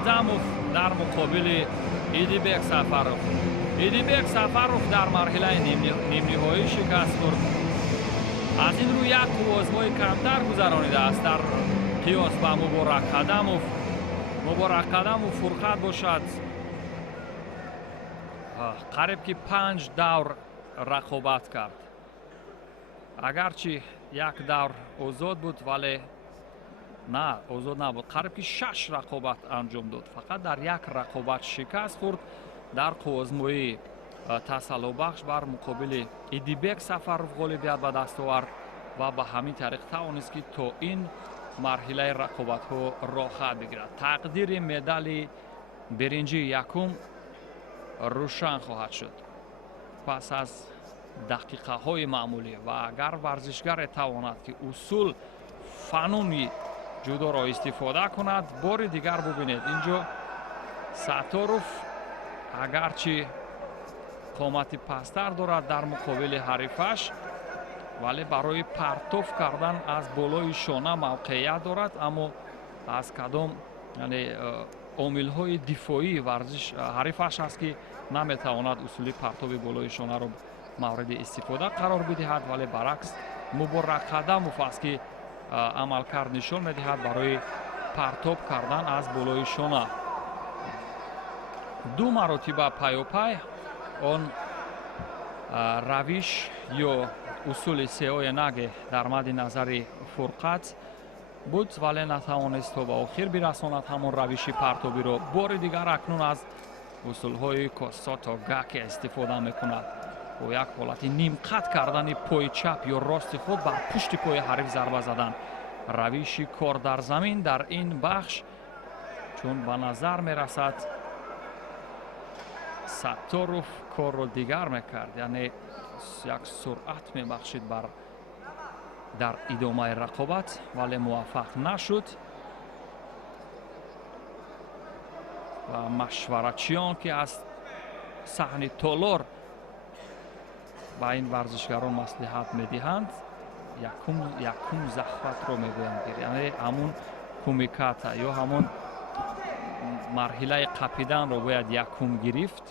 Рахадамов дар муқобили Идибек Сафаров. Идибек Сафаров дар марҳилаи нимниҳоӣ шикаст хӯрд. Аз ин рӯ як озмои камтар гузаронидааст дар қиёс ба Муборак Қадамов. Муборак Қадамов фурқат бошад. қариб ки 5 давр рақобат кард. агарчи як давр озод буд, вале на озод набуд. қариб ки 6 рақобат анҷом дод. фақат дар як рақобат шикаст хӯрд дар қувозмои тасаллубахш бар муқобили Идибек Сафаров ғолибият ба даст овард ва ба ҳамин тариқ тавонист ки то ин марҳилаи рақобатҳо рохат бигирад. тақдири медали биринҷии якум рӯшан хоҳад шуд пас аз дақиқаҳои маъмулӣ. ва агар варзишгаре тавонад ки усул фануни ҷудоро истифода кунад, бори дигар бубинед инҷо Сатторов агарчи қомати пастар дорад дар муқобили ҳарифаш, вале барои партов кардан аз болои шона мавқеият дорад, аммо аз кадом омилҳои дифоии варзиш ҳарифаш аст ки наметавонад усули партови болои шонаро мавриди истифода қарор бидиҳад. вале баръакс Муборак Қадамов аст ки амалкард нишон медиҳад барои партоб кардан аз болои шона. ду маротиба паёпай он равиш ё усули сеои наге дар мадди назари фурқат буд, вале натавонист то ба охир бирасонад ҳамон равиши партобиро. бори дигар акнун аз усулҳои косото гаке истифода мекунад. бо як ҳолати нимқат кардани пои чап ё рости худ бар пушти пои ҳариф зарба задан. равиши кор дар замин дар ин бахш чун ба назар мерасад Сатторов корро дигар мекард, яъне як суръат мебахшид дар идомаи рақобат, вале муваффақ нашуд. ва машварачиён ки аз саҳни толор ба ин варзишгарон маслиҳат медиҳанд, якум захватро мегӯянд, яъне ҳамун кумиката ё ҳамон марҳилаи қапиданро бояд якум гирифт.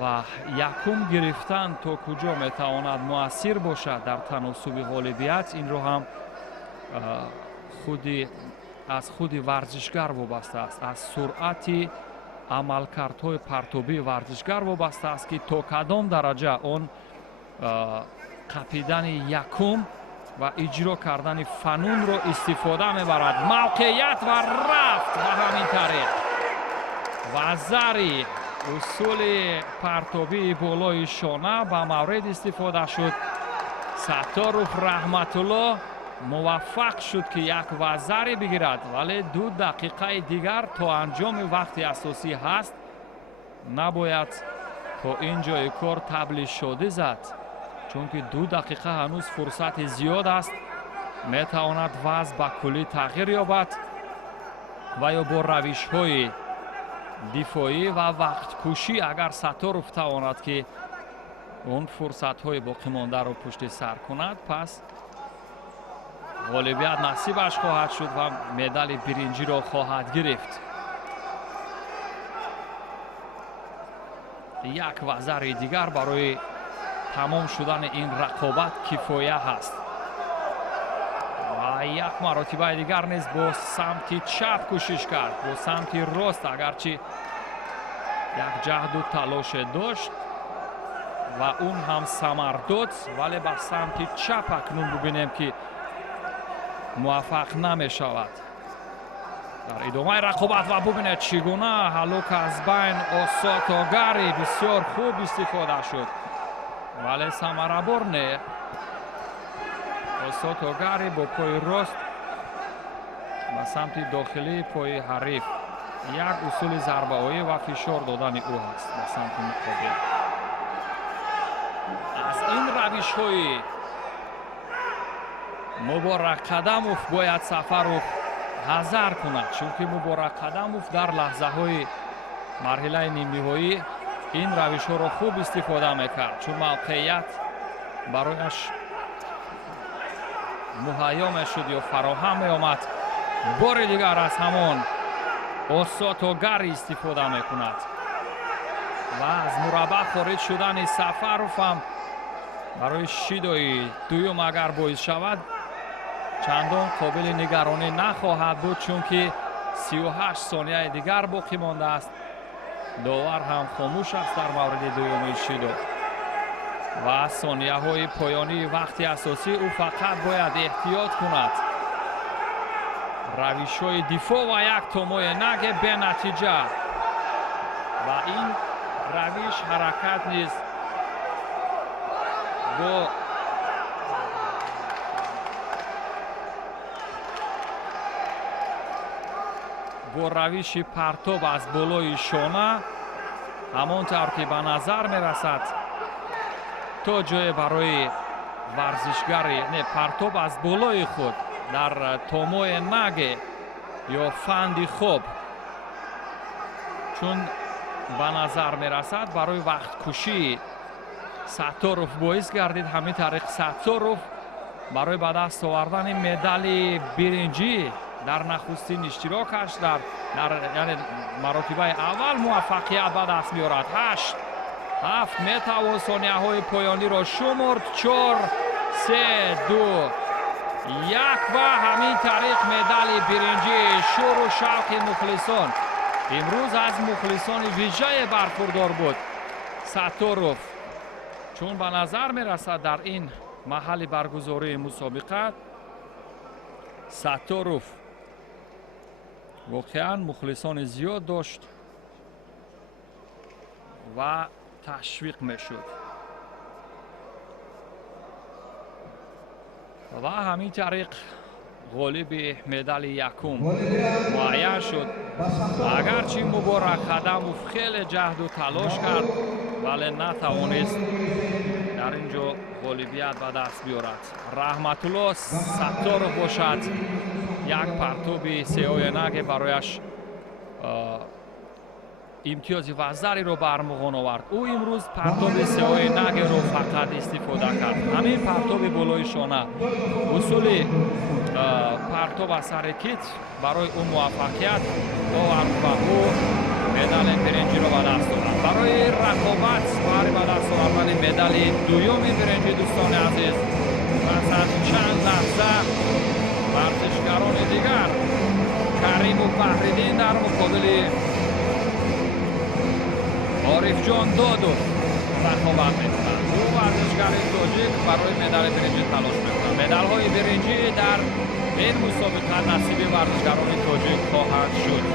ва якум гирифтан то куҷо метавонад муассир бошад дар таносуби ғолибият, инро ҳам аз худи варзишгар вобаста аст, аз суръати амалкардҳои партобии варзишгар вобаста аст ки то кадом дараҷа он қапидани якум ва иҷро кардани фанунро истифода мебарад. мавқеият ва рафт ба ҳамин тариқ ва зари усули партобии болои шона ба маврид истифода шуд. Сатторов раҳматулло муваффақ шуд ки як вазаре бигирад, вале 2 дақиқаи дигар то анҷоми вақти асосӣ ҳаст. набояд то ин ҷои кор табли шодӣ зад, чунки 2 дақиқа ҳанӯз фурсати зиёд аст. метавонад вазн ба куллӣ тағйир ёбад ва ё бо равишҳои дифоӣ ва вақткушӣ агар Сатторов тавонад ки он фурсатҳои боқимондаро пушти сар кунад, пас ғолибият насибаш хоҳад шуд ва медали биринҷиро хоҳад гирифт. як вазари дигар барои тамом шудани ин рақобат кифоя ҳаст. ва як маротибаи дигар низ бо самти чап кӯшиш кард, бо самти рост агарчи як ҷаҳду талоше дошт ва он ҳам самар дод, вале ба самти чап акнун бубинем ки муваффақ намешавад дар идомаи рақобат. ва бубинед чӣ гуна ҳалук аз байн осотогари бисёр хуб истифода шуд, вале самарабор не. осотогари бо пои рост ба самти дохилии пои ҳариф як усули зарбаоӣ ва фишор додани ӯ ҳаст ба самти муқобил. аз ин равишҳои Муборак Қадамов бояд Сафаров ҳазар кунад, чунки Муборак Қадамов дар лаҳзаҳои марҳилаи нимниҳоӣ ин равишҳоро хуб истифода мекард, чун мавқеият барояш муҳайё мешуд ё фароҳам меомад. бори дигар аз ҳамон осотогар истифода мекунад ва аз мураббаъ хориҷ шудани Сафаров ҳам барои шидои дуюм агар боис шавад чандон қобили нигаронӣ нахоҳад буд, чунки 38 сонияи дигар боқӣ мондааст. довар ҳам хомӯш аст дар мавриди дуюми шидо ва сонияҳои поёнии вақти асосӣ ӯ фақат бояд эҳтиёт кунад. равишҳои дифоъ ва як томои наге бенатиҷа ва ин равиш ҳаракат низ бо равиши партоб аз болои шона ҳамон тавр ки ба назар мерасад то ҷое барои варзишгари партоб аз болои худ дар томои наге ё фанди хоб чун ба назар мерасад барои вақткушии Сатторов боис гардид. ҳамин тариқ Сатторов барои ба даст овардани медали биринҷӣ дар нахустин иштирокаш дар яъне маротибаи аввал муваффақият ба даст меорад. 8 метавон сонияҳои поёниро шумурд. 4 3 2 1 ва ҳамин тариқ медали биринҷӣ. шӯру шавқи мухлисон имрӯз аз мухлисони виҷае бархурдор буд Сатторов, чун ба назар мерасад дар ин маҳалли баргузории мусобиқа Сатторов воқеан мухлисони зиёд дошт ва ташвиқ мешуд ва ҳамин тариқ ғолиби медали якум муайян шуд. агарчи Муборак Қадамов хеле ҷаҳду талош кард, вале натавонист дар ин ҷо ғолибият ба даст биёрад. Раҳматулло Сатторов бошад, як партоби сеоянаге барояш имтиёзи ваздариро бармуғон овард. ӯ имрӯз партоби сеоянагеро фақат истифода кард. ҳамин партоби болои шона усули партоб аз сари кит барои ӯ муваффақият овард ва ӯ медали биринҷиро ба даст овард. барои рақобат баҳри ба даст овардани медали дуюми биринҷӣ дӯстони азиз пас аз чанд лаҳза варзишгарони дигар Кариму Фаҳриддин дар муқобили Орифҷон Додов рақобат мекунад. ӯ варзишгари тоҷик барои медали биринҷӣ талош мекунад. медалҳои биринҷӣ дар ин мусобиқа насиби варзишгарони тоҷик хоҳад шуд.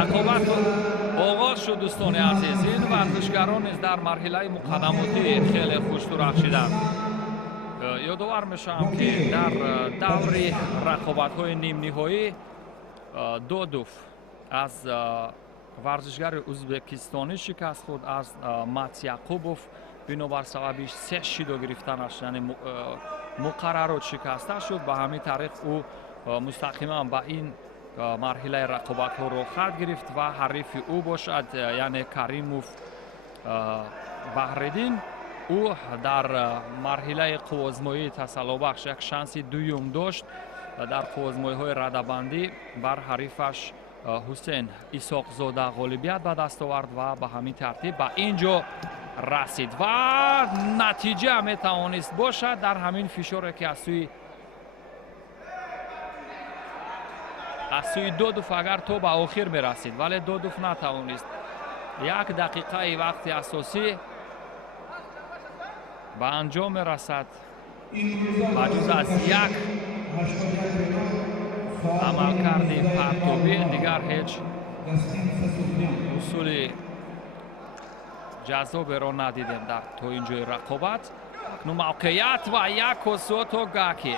рақобат оғоз шуд дӯстони азиз. ин варзишгарон низ дар марҳилаи муқаддамотӣ хеле хушдурахшиданд. ёдовар мешавам ки дар даври рақобатҳои нимниҳоӣ Додов аз варзишгари ӯзбекистонӣ шикаст хурд, аз Матяқубов бинобар сабаби 3 шидо гирифтанаш, яъне муқаррарот шикаста шуд. ба ҳамин тариқ ӯ мустақиман ба ин марҳилаи рақобатҳоро хат гирифт ва ҳарифи ӯ бошад, яъне Каримов Баҳриддин. ӯ дар марҳилаи қуввозмоии тасаллубахш як шанси дуюм дошт дар қуввозмоиҳои радабандӣ бар ҳарифаш Ҳусейн Исоқзода ғолибият ба даст овард ва ба ҳамин тартиб ба ин ҷо расид ва натиҷа метавонист бошад дар ҳамин фишоре ки аз сӯи Додов агар то ба охир мерасид, вале Додов натавонист. як дақиқаи вақти асосӣ ба анҷом мерасад. ба ҷуз аз як амалкарди партобӣ дигар ҳеҷ усули ҷаззоберо надидем дар то ин ҷои рақобат. акнун мавқеят ва як осотогаки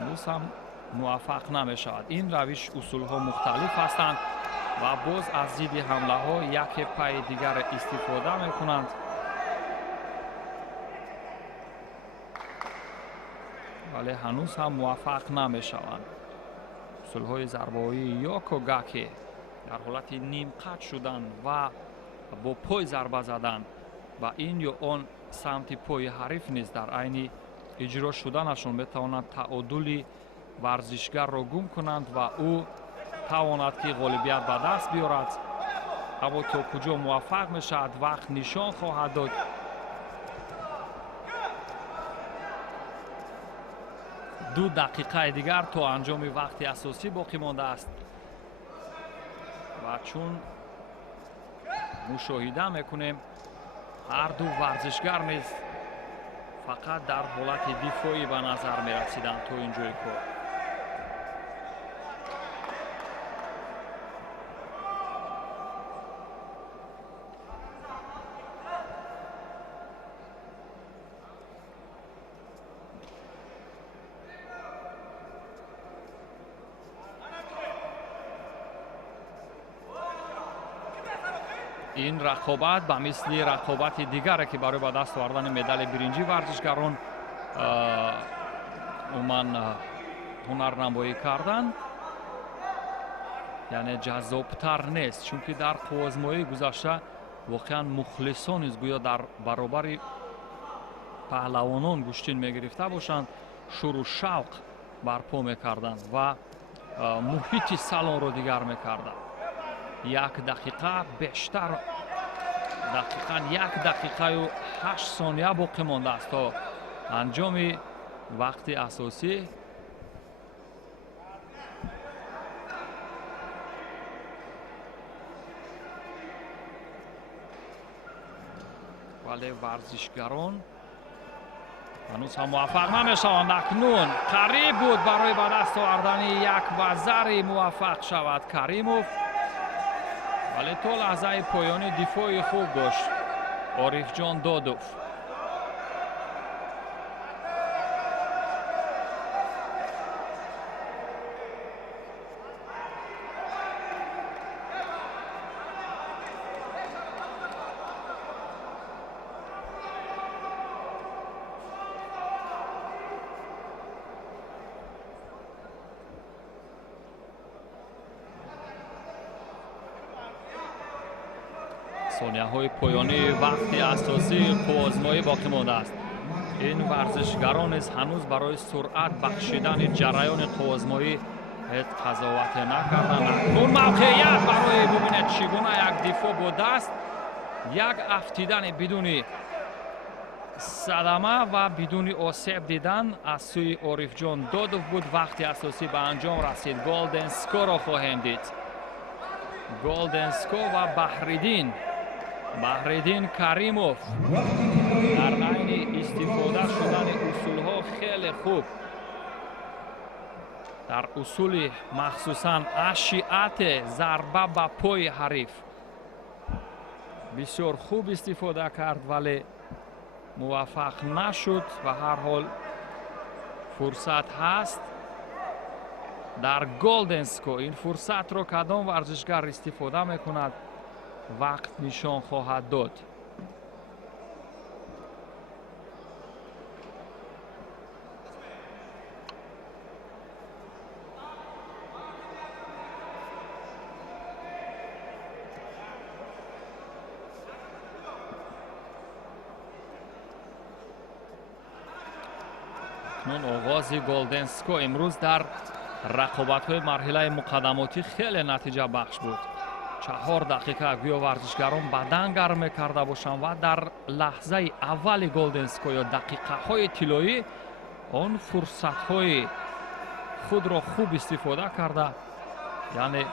имрӯз ҳам муваффақ намешавад. ин равиш усулҳо мухталиф ҳастанд ва боз аз зидди ҳамлаҳо яке пайи дигар истифода мекунанд. ва ولی هنوز هم موفق نمیشوند. اصولهای ضربه‌ای یاکو گاکی در حالت نیم قطع شدن و با پای ضربه زدن و این یا آن سمت پای حریف نیز در عین اجرا شدنشون میتواند تعادل ورزشگر را گم کنند و او تواند که غالبیت به دست بیارد. اما تا کجا موفق میشد وقت نشان خواهد داد. دو دقیقه دیگر تا انجام وقت اساسی باقی مانده است و چون مشاهده میکنیم هر دو ورزشگر نیز فقط در حالت دفاعی به نظر میرسیدند تا اینجای کار. این رقابت به مثل رقابت دیگره که برای به دست آوردن مدال برنجی ورزشگران عموما هنرنمایی کردن، یعنی جذابتر نیست، چون که در آزمایش گذشته واقعا مخلصان از گویا در برابر پهلوانان گوشتین میگرفته باشند شور و شوق برپا میکردند و محیط سالن رو دیگر میکردند. یک دقیقه بیشتر یک دقیقه و 8 ثانیه باقی مانده است تا انجام وقت اساسی. ولی ورزشگران هنوز هم موفق نمیشوند. اکنون قریب بود برای به دست آوردن یک وزری موفق شود کریموف، ولی تا لحظه پایانی دفاعی خوب داشت عارف جان دادوف. ثانیه های پایانی وقت اساسی آزمایش باقی مانده است. این ورزشگران هنوز برای سرعت بخشیدن جریان آزمایش هیچ قضاوت نکردند. اون موقعیت برای ببینید چگونه یک دفاع بوده است، یک افتیدن بدون صدمه و بدون آسیب دیدن از سوی عارف جان دادوف بود. وقت اساسی به انجام رسید. گلدن سکو را خواهیم دید. گلدن سکو و بحریدین کریموف در عین استفاده شدن اصولها خیلی خوب در اصول مخصوصا اشیات ضربه به پای حریف بسیار خوب استفاده کرد ولی موفق نشد. و هر حال فرصت هست در گلدن سکو. این فرصت رو کدام ورزشگر استفاده میکند وقت نشان خواهد داد. اکنون آغاز گلدن سکو امروز در رقابت‌های مرحله مقدماتی خیلی نتیجه بخش بود. 4 دقیقه گویا ورزشگران بدن گرم کرده باشند و در لحظه اول گلدن سکو یا دقیقه های طلایی آن فرصت های خود را خوب استفاده کرده، یعنی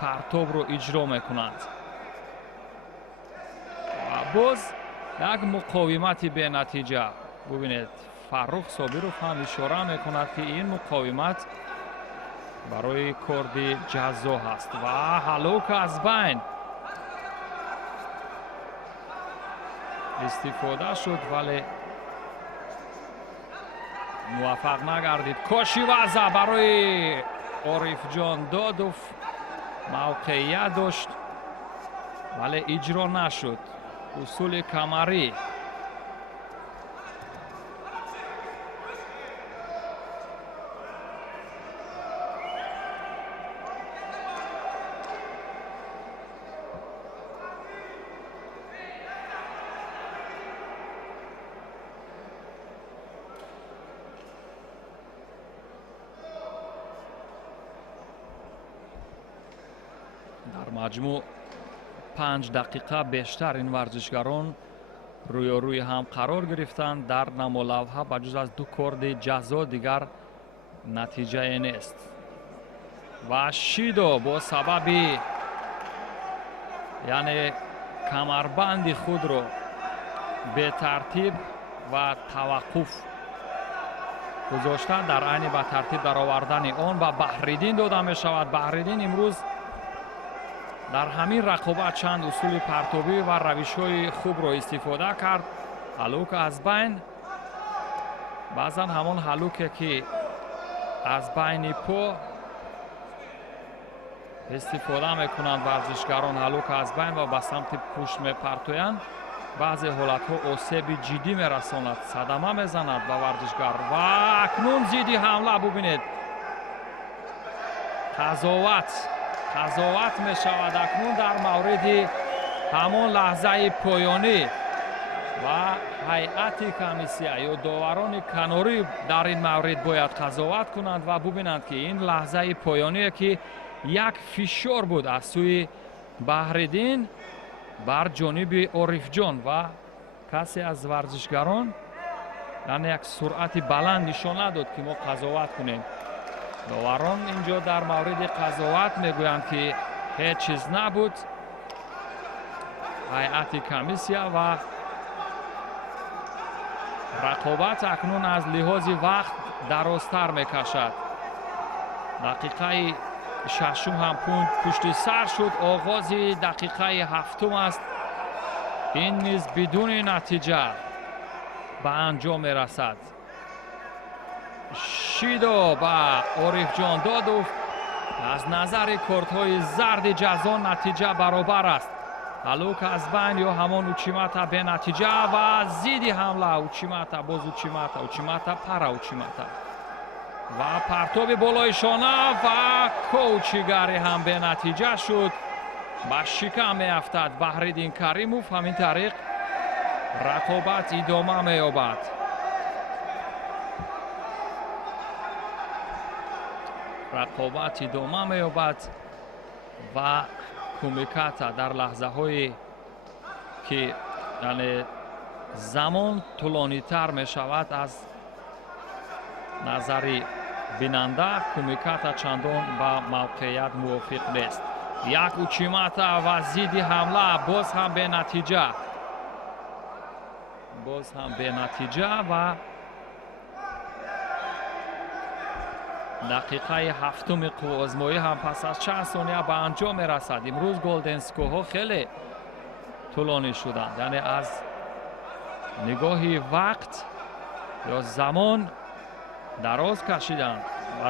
پرتاب رو اجرا میکنند. و باز یک مقاومت به نتیجه. ببینید فرخ صابروف هم اشاره میکند که این مقاومت برای کرد جزا هست و هلوک از بین استفاده شد ولی موفق نگردید. کاشی وضع برای عارف جان دادوف موقعیت داشت ولی اجرا نشد. اصول کمری дар маҷмӯъ 5 дақиқа бештар ин варзишгарон рӯёрӯи ҳам қарор гирифтанд. Дар намолавҳа ба ҷуз аз 2 корди ҷазо дигар натиҷае нест. ва Шидо бо сабаби яъне камарбанди худро бетартиб ва таваққуф гузошта дар айни ба тартиб даровардани он ба Баҳриддин дода мешавад. Баҳриддин имрӯз дар ҳамин рақобат чанд усули партобӣ ва равишҳои хубро истифода кард. ҳалук аз байн, баъзан ҳамон ҳалуке ки аз байни по истифода мекунанд варзишгарон, ҳалук аз байн ва ба самти пушт мепартоянд, баъзе ҳолатҳо осеби ҷиддӣ мерасонад, садама мезанад ба варзишгар. Ва акнун зидди ҳамла бубинед, қазоват мешавад акнун дар мавриди ҳамон лаҳзаи поёнӣ ва ҳайати комиссия ё доварони канорӣ дар ин маврид бояд қазоват кунанд ва бубинанд ки ин лаҳзаи поёние ки як фишор буд аз сӯи Баҳриддин бар ҷониби Орифҷон ва касе аз варзишгарон яъне як суръати баланд нишон надод ки мо қазоват кунем. доварон инҷо дар мавриди қазоват мегӯянд ки ҳеҷ чиз набуд. ҳайати комиссия ва рақобат акнун аз лиҳози вақт дарозтар мекашад. дақиқаи шашум ҳам пушти сар шуд. оғози дақиқаи ҳафтум аст. ин низ бидуни натиҷа ба анҷом мерасад. Шидо ба Орифҷон Додов. аз назари кортҳои зарди ҷазо натиҷа баробар аст. ҳалук аз байн ё ҳамон Учимата бенатиҷа ва зидди ҳамла Учимата, боз Учимата, пара Учимата ва партоби болои шона ва коучигари ҳам бенатиҷа шуд. ба шикам меафтад Баҳриддин Каримов. ҳамин тариқ рақобат идома меёбад. ва Кумиката дар лаҳзаҳое ки яъне замон тӯлонитар мешавад аз назари бинанда, Кумиката чандон ба мавқеият мувофиқ нест. як Учимата ва зидди ҳамла боз ҳам бенатиҷа ва дақиқаи ҳафтуми қуввозмоӣ ҳам пас аз чанд сония ба анҷом мерасад. имрӯз голденскоҳо хеле тӯлонӣ шуданд, яъне аз нигоҳи вақт ё замон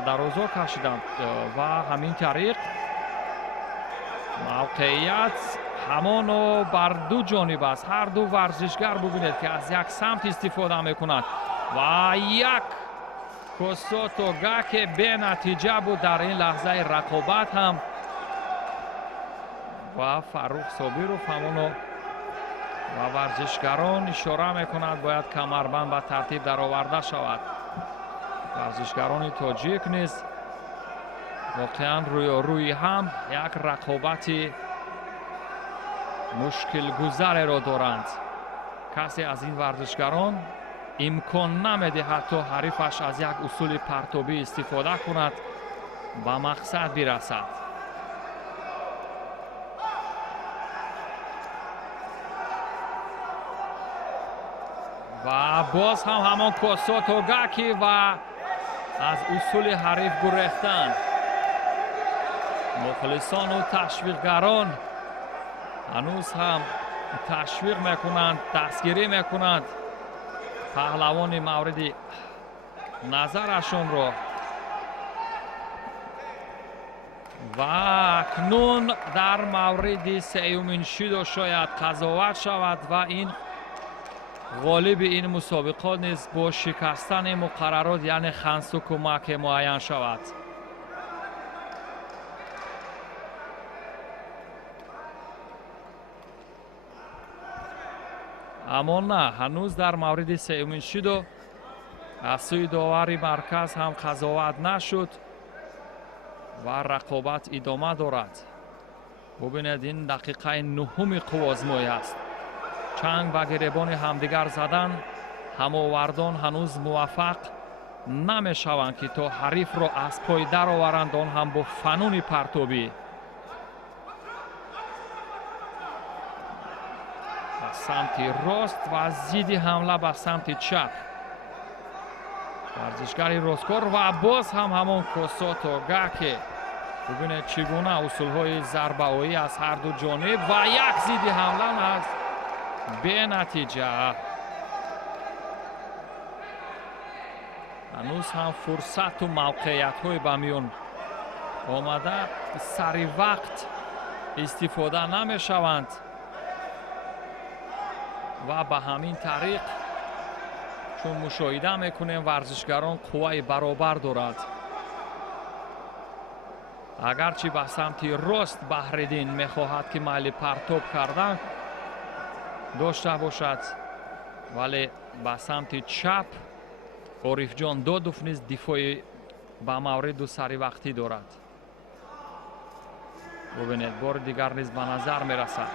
дарозо кашиданд ва ҳамин тариқ мавқеият ҳамоно бар ду ҷониб аст. ҳар ду варзишгар бубинед ки аз як самт истифода мекунанд ва як косотогаке бенатиҷа буд дар ин лаҳзаи рақобат ҳам. ва Фаррух Собиров ҳамоно ва варзишгарон ишора мекунад бояд камарбанд ба тартиб дароварда шавад. варзишгарони тоҷик низ воқеан рӯёрӯи ҳам як рақобати мушкилгузареро доранд. касе аз ин варзишгарон имкон намедиҳад то ҳарифаш аз як усули партобӣ истифода кунад, ба мақсад бирасад. ва боз ҳам ҳамон косотогаки ва аз усули ҳариф гурехтан. мухлисону ташвиқгарон ҳанӯз ҳам ташвиқ мекунанд, дастгирӣ мекунанд паҳлавони мавриди назарашонро. ва акнун дар мавриди сеюмин Шидо шояд қазоват шавад ва ин ғолиби ин мусобиқот низ бо шикастани муқаррарот яъне Хансу Кумаке муайян шавад. аммо на, ҳанӯз дар мавриди сеюмин Шидо аз сӯи довари марказ ҳам қазоват нашуд ва рақобат идома дорад. ببینید این دقیقه نهم قوازمایی است. چنگ و گریبان همدیگر زدن، هماوردان هنوز موفق نمیشوند که تا حریف را از پای در آورند، آن هم با فنون پرتابی. به سمت راست و زیدی حمله به سمت چپ. ورزشگری راستکار و باز هم همان کوساتو گاکه. ببینید چگونه اصولهای ضربه‌ای از هر دو جانب و یک زیدی حمله است به نتیجه. هنوز هم فرصت و موقعیت های به میون آمده، سری وقت استفاده نمی شوند و به همین طریق چون مشاهده میکنیم ورزشگران قوه برابر دارد. اگرچه به سمت راست بحرالدین میخواهد که میل پرتاب کردن داشته باشد، ولی به سمت چپ عارف جان دادوف نیز دفاع به مورد و سری وقتی دارد. ببینید بار دیگر نیز به نظر میرسد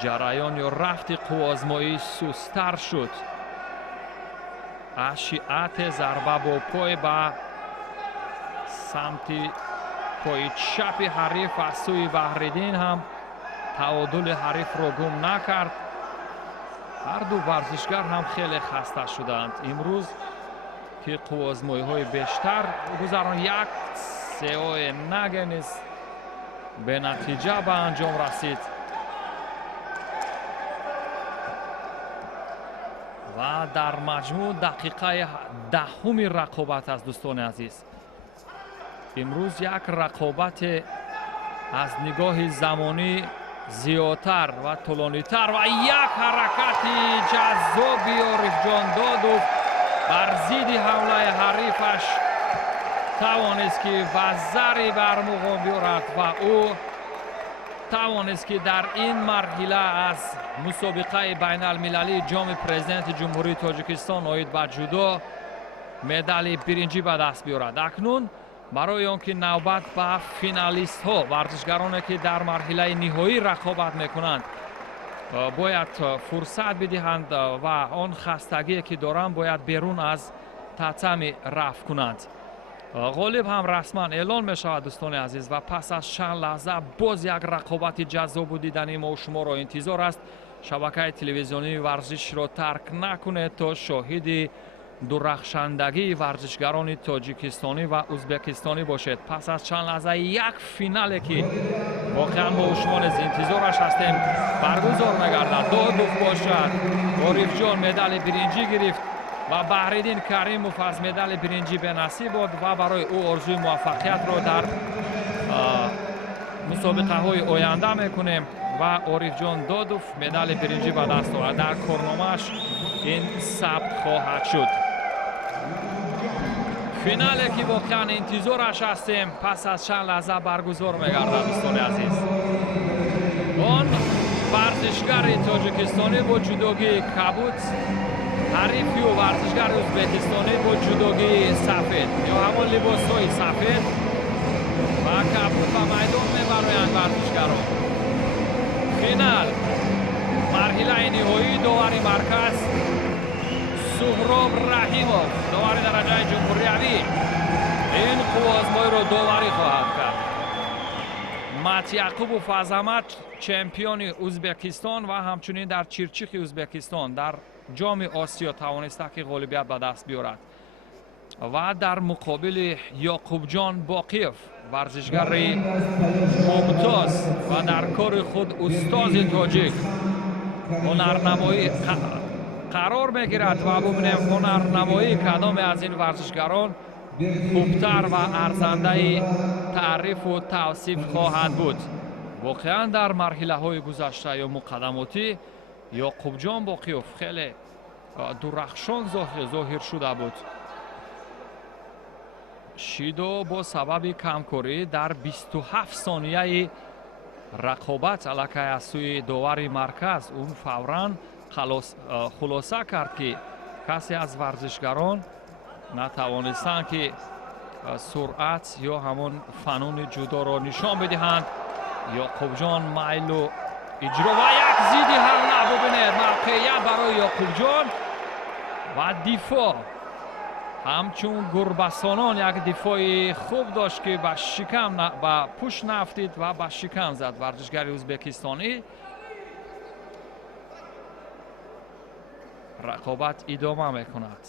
جریان یا رفت قوازمایی سستر شد. اشیعت ضربه با پای به سمت پای چپ حریف از سوی بحرالدین هم تعادل حریف را گم نکرد. هر دو ورزشگر هم خیلی خسته شدند امروز که قوازمایی های بیشتر گذران. یک سیاه نگنیز به نتیجه به انجام رسید و در مجموع دقیقه دهم رقابت از دوستان عزیز. امروز یک رقابت از نگاه زمانی زیادتر و طولانی‌تر و یک حرکت جذابی عارف جان دادوف بر ضد حمله حریفش توانست که وزری بر مقام بیارد و او توانست که در این مرحله از مسابقه بین المللی جام پرزیدنت جمهوری تاجیکستان آید به جودو مدال برنجی به دست بیارد. اکنون برای آنکه نوبت به فینالیست ها ورزشگرانی که در مرحله نهایی رقابت میکنند باید فرصت بدهند و آن خستگی که دارند باید بیرون از تتم رفع کنند. غالب هم رسما اعلان می شود دوستان عزیز و پس از چند لحظه باز یک رقابت جذاب و دیدنی ما و شما را انتظار است. شبکه تلویزیونی ورزش را ترک نکنید تا شاهد درخشندگی ورزشگران تاجیکستانی و ازبکستانی باشید. پس از چند لحظه یک فینالی که واقعا ما و شما از انتظارش هستیم برگزار می‌گردد. دادوف باشد، عارف جان مدال برنجی گرفت و بحرالدین کریموف از مدال برنجی به نصیب بود و برای او آرزوی موفقیت را در مسابقه های آینده میکنیم و عارف جان دادوف مدال برنجی به دست آورد. در کارنامه‌اش این ثبت خواهد شد. فینالی که واقعا انتظارش هستیم پس از چند لحظه برگزار می‌گردد دوستان عزیز. آن ورزشگر تاجیکستانی با جودوگی کبوت حریفی و ورزشگر ازبکستانی با جودوگی سفید یا همان لباس‌های سفید و کبوت به میدان میبرند ورزشگران. فینال مرحله نهایی داوری مرکز سهراب رحیموف داور درجه جمهوری این قوازمایی را داوری خواهد کرد. مت یعقوبوف عظمت چمپیون ازبکستان و همچنین در چیرچیخ ازبکستان در جام آسیا توانسته که غالبیت به دست بیارد و در مقابل یعقوب جان باقیف ورزشگر ممتاز و در کار خود استاد تاجیک هنرنمایی قرار میگیرد و ببینیم هنرنمایی کدام از این ورزشگران خوبتر و ارزنده تعریف و توصیف خواهد بود. واقعا در مرحله های گذشته یا مقدماتی یعقوب جان باقیف خیلی درخشان ظاهر شده بود. شیدو با سبب کمکاری در 27 ثانیه رقابت علیه از سوی داور مرکز اون فوراً خلاصه کرد که کسی از ورزشگران نتوانستند که سرعت یا همون فنون جدا را نشان بدهند. یعقوب جان مایل و اجرا و یک زیدی حمله. ببینید موقعیت برای یعقوب جان و دفاع همچون گربسانان یک دفاع خوب داشت که به شکم به پشت نفتید و به شکم زد ورزشگر ازبکستانی. رقابت ادامه میکند.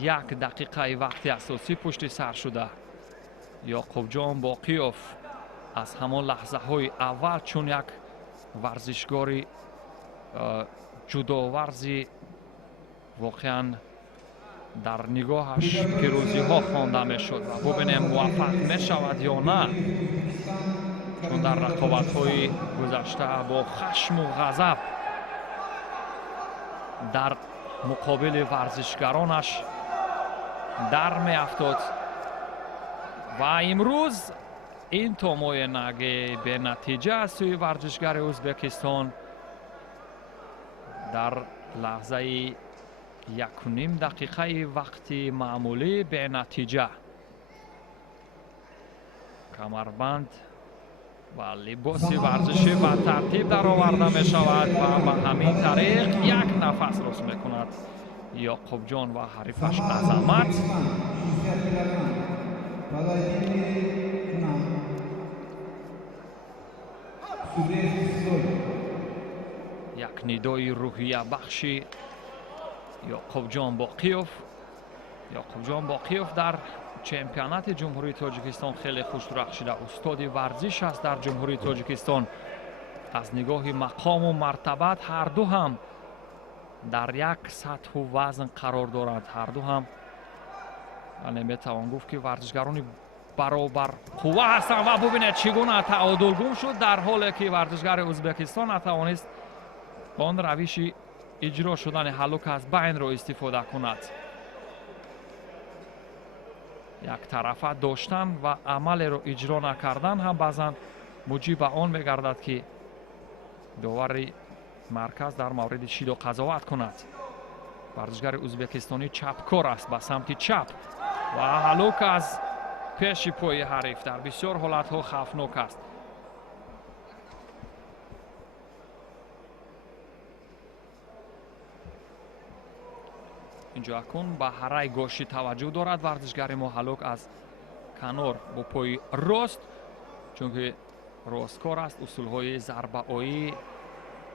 1 دقیقه وقت اساسی پشت سر شده. یعقوب جان باقیوف از همان لحظه های اول چون یک ورزشکار جداورزی واقعا در نگاهش پیروزی ها خوانده می شد و ببینیم موفق می شود یا نه، چون در رقابت های گذشته با خشم و غضب در مقابل ورزشگرانش در می افتاد و امروز این تومای نگه به نتیجه از سوی ورزشگر ازبکستان در لحظه 1.5 دقیقه وقتی معمولی به نتیجه کمربند و لباس ورزشی و ترتیب در آورده می شود و به همین طریق یک نفس رس می کند یعقوب جان و حریفش عظمت. یک ندای روحیه بخشی یعقوب جان باقیوف. یعقوب جان باقیوف در چمپیونات جمهوری تاجیکستان خیلی خوش درخشیده. استاد ورزش است در جمهوری تاجیکستان. از نگاه مقام و مرتبت هر دو هم در یک سطح و وزن قرار دارند. هر دو هم نمیتوان گفت که ورزشگران برابر قوه هستند و ببینید چگونه تعادل گم شد در حالی که ورزشگر ازبکستان نتوانست با آن روش اجرا شدن هلوک از بین را استفاده کند. یک طرفه داشتن و عمل را اجرا نکردن هم بعضا موجب آن میگردد که داور مرکز در مورد شیدا قضاوت کند. ورزشگر ازبکستانی چپکار است به سمت چپ و هلوک از پیش پای حریف در بسیار حالت ها خوفناک است. اینجا اکنون به حرای گوشی توجه دارد ورزشگر ما. هلوک از کنار با پای راست، چون که راستکار است، اصول های ضربه آیی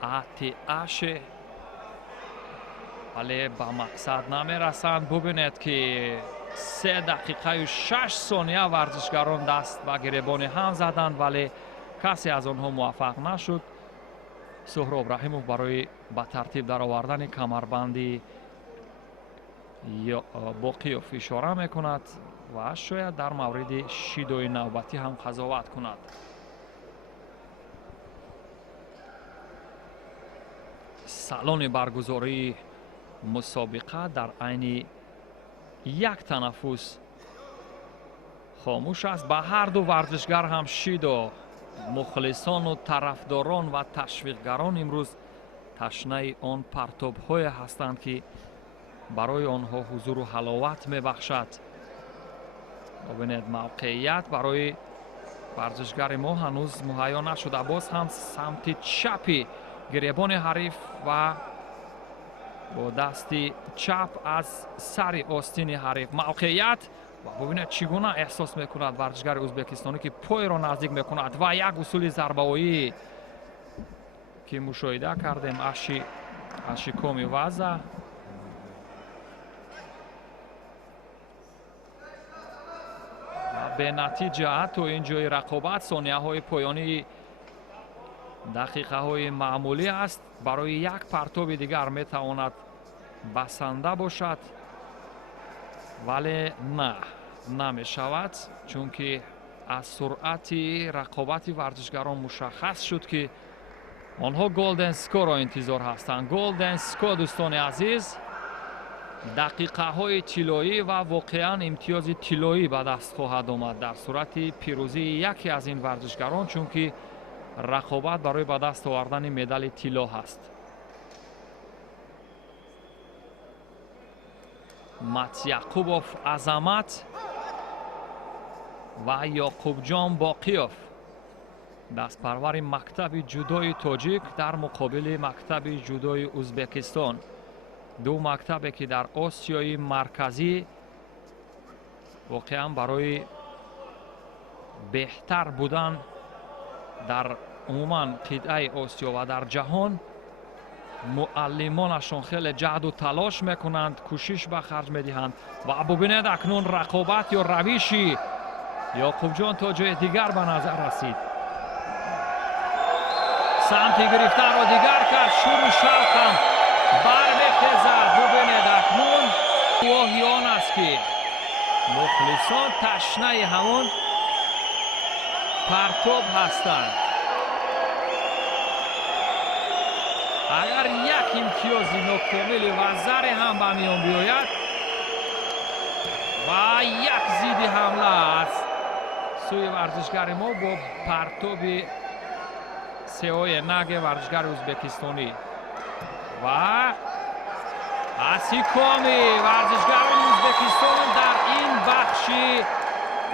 ATH ولی به مقصد نمی رسند. ببینید که 3 دقیقه و 6 ثانیه ورزشگران دست و گریبان هم زدند ولی کسی از آنها موفق نشد. سهراب رحیموف برای به ترتیب در آوردن کمربندی باقیوف اشاره میکند و شاید در مورد شیدای نوبتی هم قضاوت کند. سالن برگزاری مسابقه در عین یک تنفس خاموش است. به هر دو ورزشگر هم شیدا مخلصان و طرفداران و تشویقگران امروز تشنه آن پرتاب های هستند که برای آنها حضور و حلاوت میبخشد. ببینید موقعیت برای ورزشگر ما هنوز مهیا نشده. باز هم سمت چپی گریبان حریف و با دستی چپ از سر آستین حریف موقعیت و ببینید چگونه احساس میکند ورزشگر ازبکستانی که پای را نزدیک میکند و یک اصول ضربه‌ای که مشاهده کردیم اشیکامی وضع به نتیجه تو اینجای رقابت ثانیه های پایانی دقیقه های معمولی است. برای یک پرتاب دیگر میتواند بسنده باشد ولی نه نمی شود، چون که از سرعت رقابت ورزشگران مشخص شد که آنها گلدن سکور را انتظار هستند. گلدن سکور دوستان عزیز دقیقه های طلایی و واقعا امتیاز طلایی به دست خواهد آمد در صورت پیروزی یکی از این ورزشگران، چون که رقابت برای به دست آوردن مدال طلا هست. матяқубов азамат ва ёқубҷон боқиёв, дастпарвари мактаби ҷудои тоҷик дар муқобили мактаби ҷудои ӯзбекистон. ду мактабе ки дар осиёи марказӣ воқеан барои беҳтар будан дар умуман қитъаи осиё ва дар ҷаҳон муаллимонашон хеле ҷаҳду талош мекунанд, кӯшиш ба харҷ медиҳанд. Ва бубинед акнун рақобат ё равиши ёқубҷон то ҷои дигар ба назар расид. самти гирифтанро дигар кард, шуру шавқам бармехезад. бубинед акнун воҳи он аст ки мухлисон ташнаи ҳамон партоб ҳастанд. агар як имтиёзи нокомилӣ ва заре ҳам ба миён биёяд ва як зидди ҳамла аз сӯи варзишгари мо бо партоби сеои наге варзишгари ӯзбекистонӣ ва асикоми варзишгарони ӯзбекистон дар ин бахши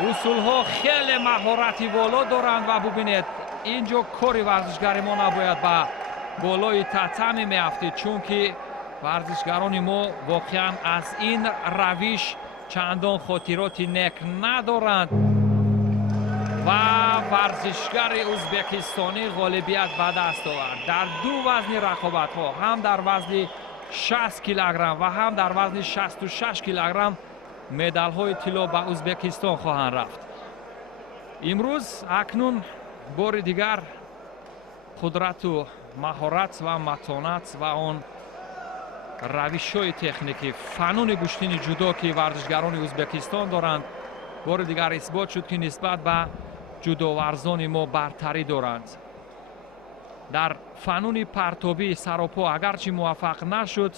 усулҳо хеле маҳорати боло доранд. ва бубинед инҷо кори варзишгари мо набояд ба болои татами меафтид, чунки варзишгарони мо воқеан аз ин равиш чандон хотироти нек надоранд ва варзишгари ӯзбекистонӣ ғолибият ба даст овард дар ду вазни рақобатҳо, ҳам дар вазни 60 килограмм ва ҳам дар вазни 66 килограмм медалҳои тилло ба ӯзбекистон хоҳанд рафт. имрӯз акнун бори дигар қудрату маҳорат ва матонат ва он равишҳои техникӣ, фануни гӯштини ҷудо ки варзишгарони ӯзбекистон доранд, бори дигар исбот шуд ки нисбат ба ҷудоварзони мо бартарӣ доранд. дар фануни партобӣ саропо агарчи муваффақ нашуд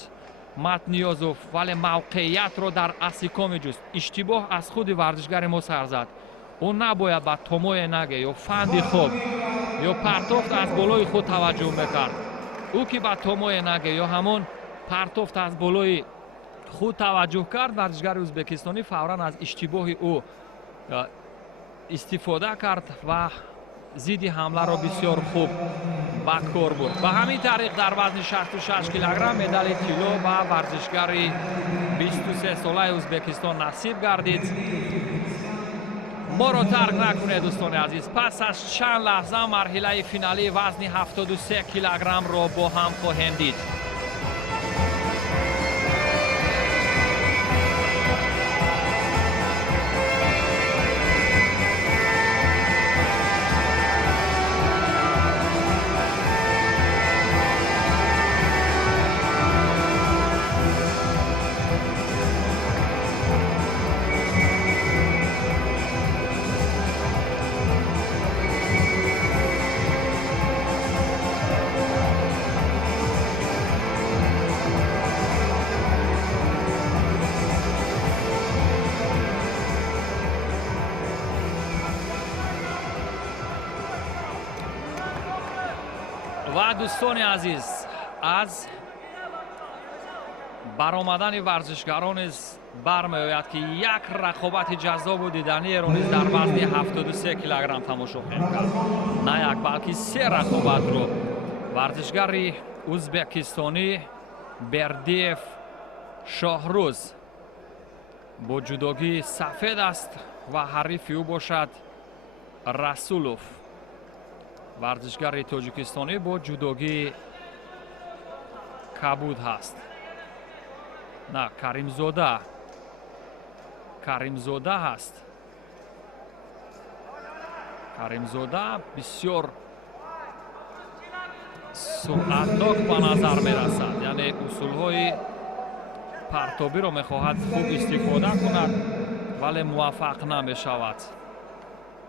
Мат Ниёзов, вале мавқеиятро дар асиком меҷуст. иштибоҳ аз худи варзишгари мо сар зад. ӯ набояд ба томои наге ё фанди хоб ё партофт аз болои худ таваҷҷӯҳ мекард. ӯ ки ба томои наге ё ҳамон партофт аз болои худ таваҷҷӯҳ кард, варзишгари ӯзбекистонӣ фавран аз иштибоҳи ӯ истифода кард ва зидди ҳамларо бисёр хуб ба кор бурд. ба ҳамин тариқ дар вазни 66 килограмм медали тилло ба варзишгари 23-солаи ӯзбекистон насиб гардид. моро тарк накунед дӯстони азиз. пас аз чанд лаҳза марҳилаи финалии вазни 73 килограммро бо ҳам хоҳем дид. ва дӯстони азиз, аз баромадани варзишгарон низ бармеояд ки як рақобати ҷаззобу диданиеро низ дар вазни 73 килограмм тамошо хоҳем кард. на як, балки се рақобатро варзишгари ӯзбекистонӣ Бердиев Шоҳрӯз бо ҷудогӣ сафед аст ва ҳарифи ӯ бошад Расулов. варзишгари тоҷикистонӣ бо ҷудогӣ кабуд ҳаст. на Каримзода ҳаст. Каримзода бисёр суръатнок ба назар мерасад, яъне усулҳои партобиро мехоҳад хуб истифода кунад, вале муваффақ намешавад.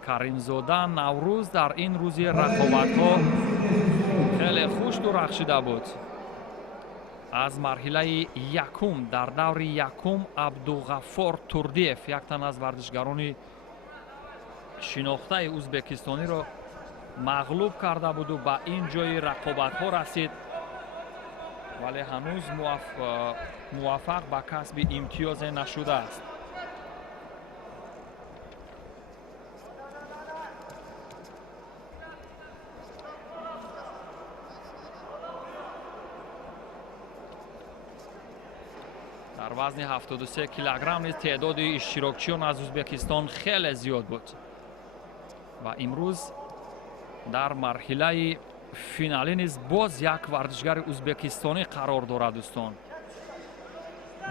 Каримзода Наврӯз дар ин рӯзи рақобатҳо хеле хуш дурахшида буд. аз марҳилаи якум, дар даври якум Абдуғаффор Турдиев, як тан аз варзишгарони шинохтаи ӯзбекистониро мағлуб карда буду ба ин ҷои рақобатҳо расид. ولی هنوز موفق به کسب امتیاز نشده است. در وزن 73 کیلوگرم نیز تعداد اشتراکچیان از ازبکستان خیلی زیاد بود و امروز در مرحله فینالی نیز باز یک ورزشگر ازبکستانی قرار دارد. دوستان،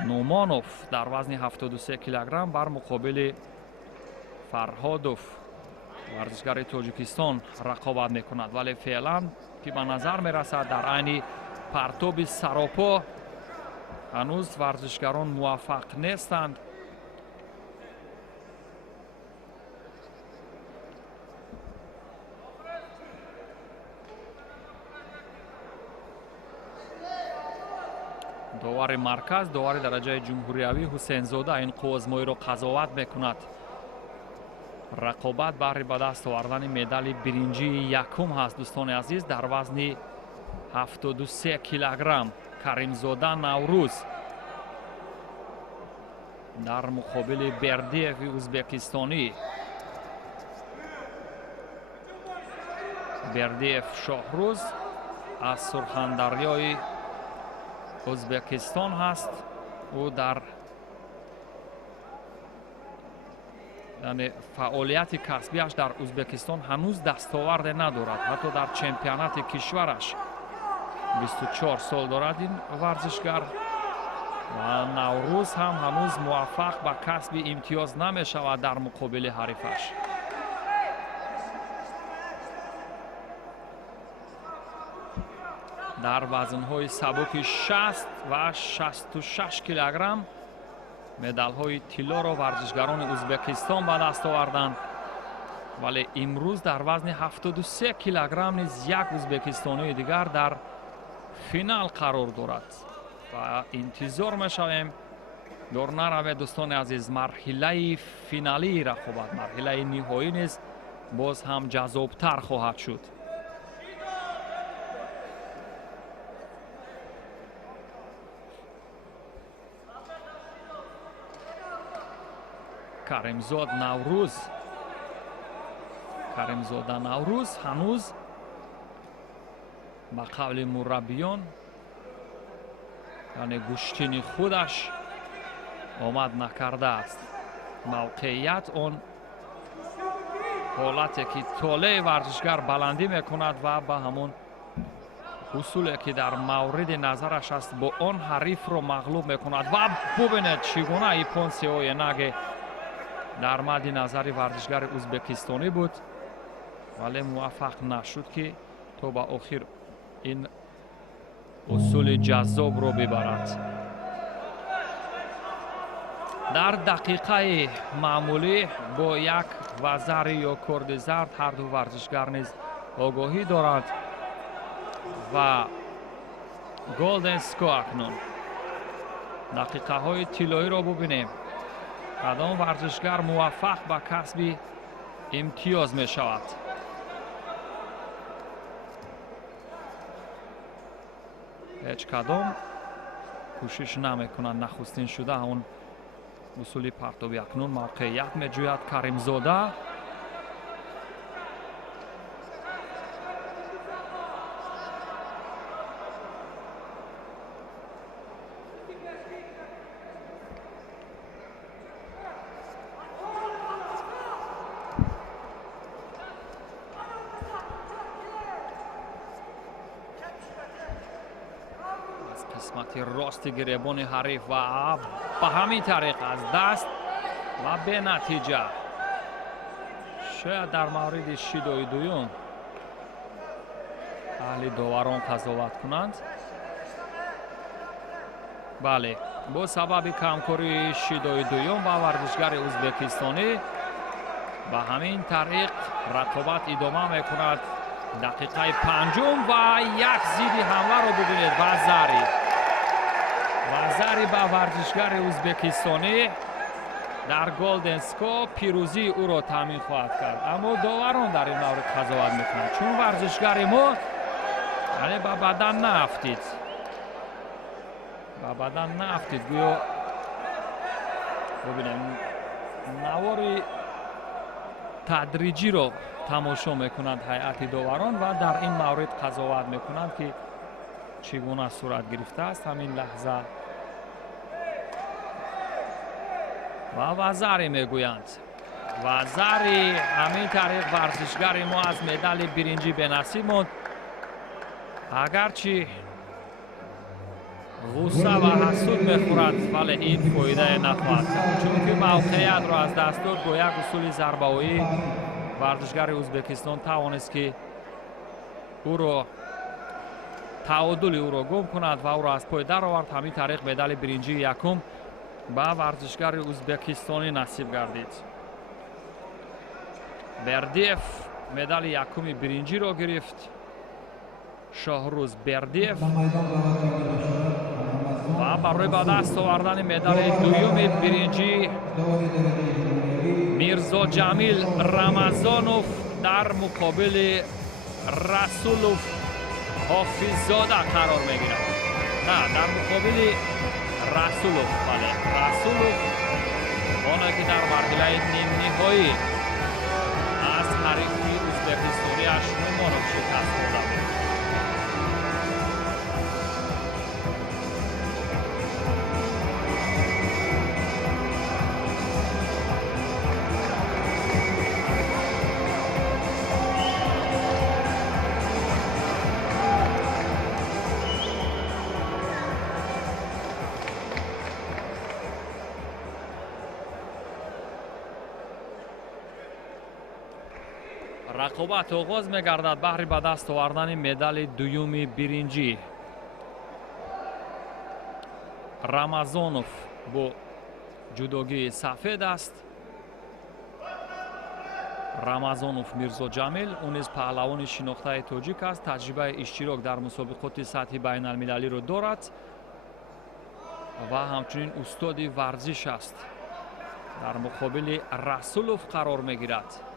نومانوف در وزن 73 کیلوگرم بر مقابل فرهادوف ورزشگر تاجیکستان رقابت میکند، ولی فعلا که به نظر میرسد در عین پرتاب سراپا هنوز ورزشگران موفق نیستند. داور مرکز، داور درجه جمهوریوی حسین زاده این قوزمایی را قضاوت میکند. رقابت برای به دست آوردن مدال برنجی یکم هست. دوستان عزیز، در وزن 73 کیلوگرم کریمزاده نوروز در مقابل بردیف ازبکستانی. بردیف شاهروز از سرخندریای ازبکستان هست. او در فعالیت کسبیش در ازبکستان هنوز دستاورد ندارد. حتی در چمپیونات کشورش 24 سال دارد این ورزشگر و نوروز هم هنوز موفق به کسب امتیاز نمی شود در مقابل حریفش. در وزنهای سبک 60 و 66 کیلوگرم مدال های طلا را ورزشگران ازبکستان به دست آوردند، ولی امروز در وزن 73 کیلوگرم نیز یک ازبکستانی دیگر در فینال قرار دارد و انتظار می‌شویم دور نرود. دوستان عزیز، مرحله فینالی رقابت، مرحله نهایی نیز باز هم جذاب‌تر خواهد شد. کریمزاده نوروز هنوز با قول مربیان یعنی گوشتین خودش آمد نکرده است. موقعیت اون حالتی که طاله ورزشگر بلندی میکند و با همون اصولی که در مورد نظرش است با آن حریف رو مغلوب میکند و ببینید چگونه ای پونسی های نگه در مد نظر ورزشگر ازبکستانی بود، ولی موفق نشد که تا به آخر این اصول جذاب رو ببرد. در دقیقه معمولی با یک وزر یا کرد زرد هر دو ورزشگر نیز آگاهی دارد و گلدن سکو اکنون دقیقه های طلایی را ببینیم کدام ورزشگر موفق به کسب امتیاز می شود. هیچ کدام کوشش نمی کنند. نخستین شده همون اصولی پرتابی. اکنون موقعیت می جوید کریمزاده. قسمت راست گریبان حریف و به همین طریق از دست و به نتیجه. شاید در مورد شیدای دویون اهل داوران قضاوت کنند. بله، با سبب کمکاری شیدای دویون و ورزشگر ازبکستانی به همین طریق رقابت ادامه میکند. دقیقه پنجم و یک زیدی حمله رو ببینید. وزری به ورزشگر ازبکستانی در گلدن سکو پیروزی او را تامین خواهد کرد، اما داوران در این مورد قضاوت میکنند چون ورزشگر ما یعنی به بدن نافتید و بعدا نفتید گویا ببینیم نواری تدریجی رو تماشا میکنند هیئت داوران و در این مورد قضاوت میکنند که چگونه صورت گرفته است همین لحظه و وزری میگویند وزری همین طریق ورزشگر ما از مدال برنجی به نصیب موند اگرچه غصه و حسود میخورد ولی این فایده نخواهد چون که موقعیت را از دست داد با یک اصول ضربه‌ای ورزشگر ازبکستان توانست که او را تعادل او را گم کند و او را از پای در آورد همین طریق مدال برنجی یکم به ورزشگر ازبکستانی نصیب گردید بردیف مدال یکم برنجی را گرفت شاهروز بردیف و برای به دست آوردن مدال دوم برنجی میرزا جمیل رمضانوف در مقابل رسولوف حافظزاده قرار میگیرد نه در مقابل رسولوف بله رسولوف آنها که در مرحله نیم نهایی از حریفی ازبکستانی اشنومانوف شکست خورده رقابت آغاز می‌گردد بهر به دست آوردن مدال دوم برنجی رمضانوف با جداگی سفید است رمضانوف میرزا جمیل اون نیز پهلوان شناخته تاجیک است تجربه اشتراک در مسابقات سطحی بین المللی را دارد و همچنین استاد ورزش است در مقابل رسولوف قرار می‌گیرد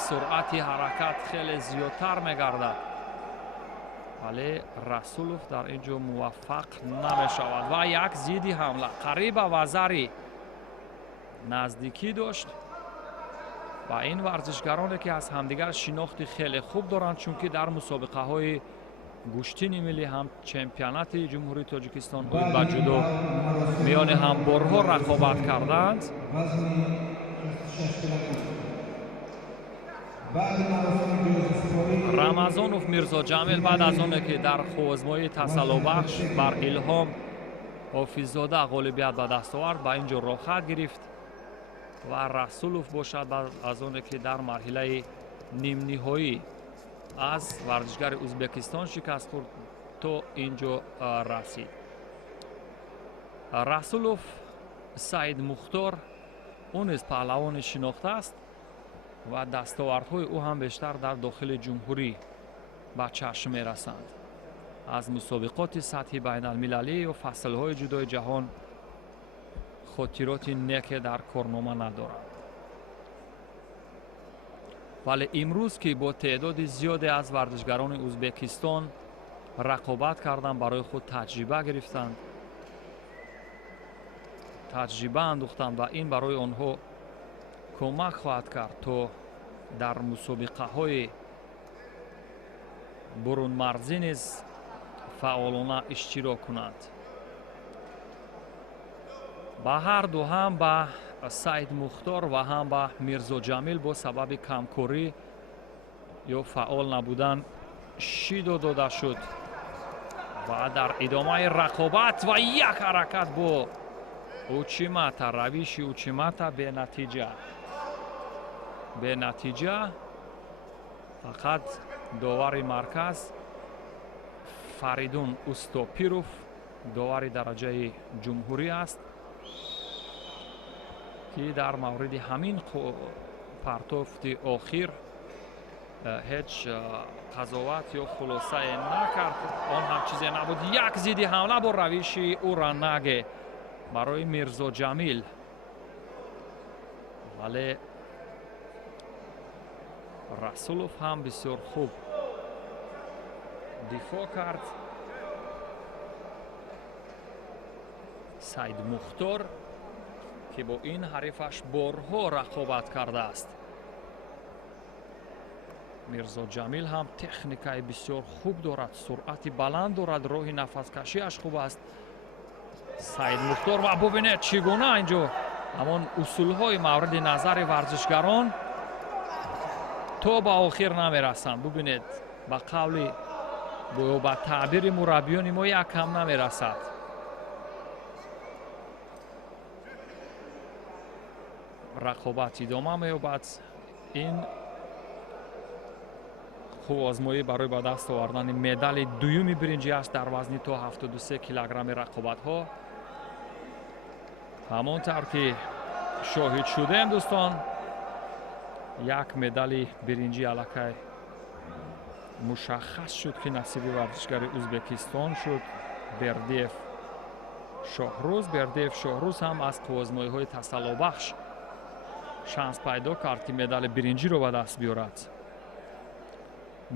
سرعت حرکت خیلی زیادتر میگردد ولی رسولوف در اینجا موفق نمیشود و یک زیدی حمله قریب وزری نزدیکی داشت و این ورزشگرانی که از همدیگر شناخت خیلی خوب دارند چون که در مسابقه های گشتین ملی هم چمپیونات جمهوری تاجیکستان با جودو میان هم بارها رقابت کردند رمضانوف میرزا جمیل بعد از آنکه که در خوازمای تسلی بخش بر الهام حافظزاده غالبیت به دست آورد با اینجا راحت گرفت و رسولوف باشد بعد از آنکه که در مرحله نیم نهایی از ورزشگر ازبکستان شکست خورد تا اینجا رسید رسولوف سعید مختار اون از پهلوان شناخته است و دستاوردهای او هم بیشتر در داخل جمهوری به چشم می رسند از مسابقات سطحی بین المللی و فصلهای جدای جهان خاطرات نیک در کارنامه ندارند ولی امروز که با تعداد زیادی از ورزشگران ازبکستان رقابت کردند برای خود تجربه گرفتند تجربه اندوختند و این برای آنها کمک خواهد کرد تا در مسابقه های برون مرزی نیز فعالانه اشتراک کنند با هر دو هم با سعید مختار و هم با میرزا جمیل با سبب کمکاری یا فعال نبودن شیدو داده شد و در ادامه رقابت و یک حرکت با اوچیماتا روش اوچیماتا به نتیجه فقط داور مرکز فریدون استاپیروف داور درجه جمهوری است که در مورد همین پرتافت آخر هیچ قضاوت یا خلاصه نکرد آن هم چیزی نبود یک زیدی حمله با روش اورانگه برای میرزا جمیل ولی расулов ҳам бисёр хуб дифоъ кард. саид мухтор ки бо ин ҳарифаш борҳо рақобат кардааст. мирзо ҷамил ҳам техникаи бисёр хуб дорад, суръати баланд дорад, роҳи нафаскашиаш хуб аст. саид мухтор ва бубинед чӣ гуна инҷо ҳамон усулҳои мавриди назари варзишгарон то ба охир намерасанд. бубинед ба қавли ё ба таъбири мураббиёни мо якам намерасад. рақобат идома меёбад. ин хуб озмоӣ барои ба даст овардани медали дуюми биринҷӣ аст дар вазни то 73 килограмми рақобатҳо. ҳамон тавр ки шоҳид шудем дӯстон, як медали биринҷӣ аллакай мушаххас шуд ки насиби варзишгари ӯзбекистон шуд. бердиев шоҳрӯз ҳам аз қуввозмоиҳои тасаллубахш шанс пайдо кард ки медали биринҷиро ба даст биёрад.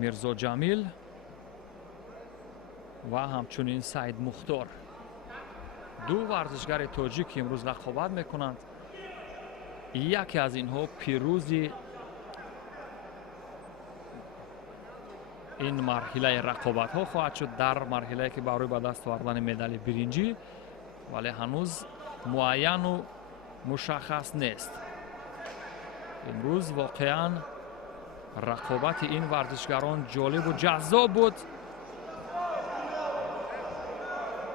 мирзо ҷамил ва ҳамчунин саид мухтор, ду варзишгари тоҷик ки имрӯз рақобат мекунанд. яке аз инҳо пирӯзи ин марҳилаи рақобатҳо хоҳад шуд, дар марҳилае ки барои ба даст овардани медали биринҷӣ, вале ҳанӯз муайяну мушаххас нест. имрӯз воқеан рақобати ин варзишгарон ҷолибу ҷаззоб буд.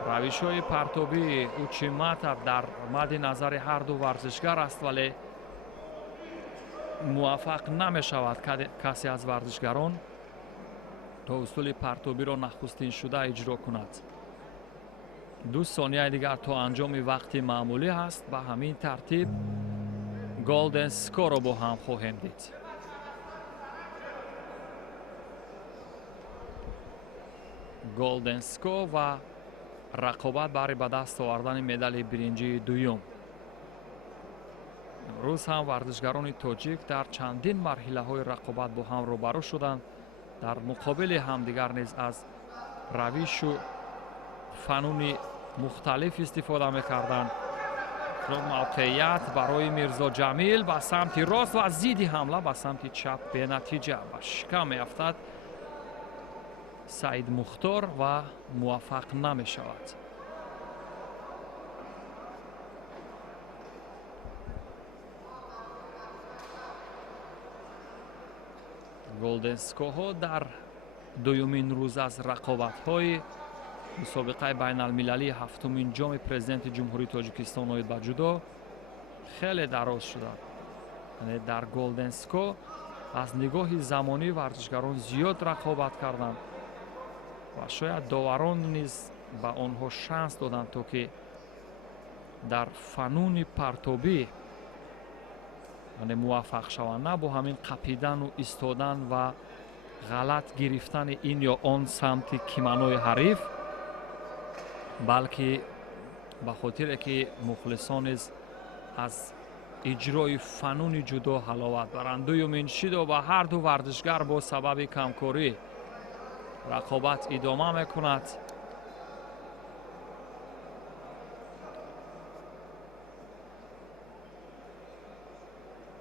равишҳои партобии учиматов дар мадди назари ҳарду варзишгар аст, вале муваффақ намешавад касе аз варзишгарон то усули партобиро нахустиншуда иҷро кунад. 2 сонияи дигар то анҷоми вақти маъмулӣ ҳаст. ба ҳамин тартиб голден скоро бо ҳам хоҳем дид. голден ско ва рақобат барои ба даст овардани медали биринҷии дуюм. имрӯз ҳам варзишгарони тоҷик дар чандин марҳилаҳои рақобат бо ҳам рӯбарӯ шуданд. дар муқобили ҳамдигар низ аз равишу фануни мухталиф истифода мекарданд. мавқеият барои мирзо ҷамил ба самти рост ва зидди ҳамла ба самти чап бенатиҷа ба шикам меафтад саид мухтор ва муваффақ намешавад. голденскоҳо дар дуюмин рӯз аз рақобатҳои мусобиқаи байналмилалии ҳафтумин ҷоми президенти ҷумҳурии Тоҷикистон оид ба ҷудо хеле дароз шуданд. яъне дар голденско аз нигоҳи замонӣ варзишгарон зиёд рақобат карданд ва шояд доварон низ ба онҳо шанс доданд то ки дар фануни партобӣ муваффақ шаванд, на бо ҳамин қапидану истодан ва ғалат гирифтани ин ё он самти киманои ҳариф, балки ба хотире ки мухлисон низ аз иҷрои фануни ҷудо ҳаловат баранд. дуюмин шидо ба ҳарду варзишгар бо сабаби камкорӣ рақобат идома мекунад.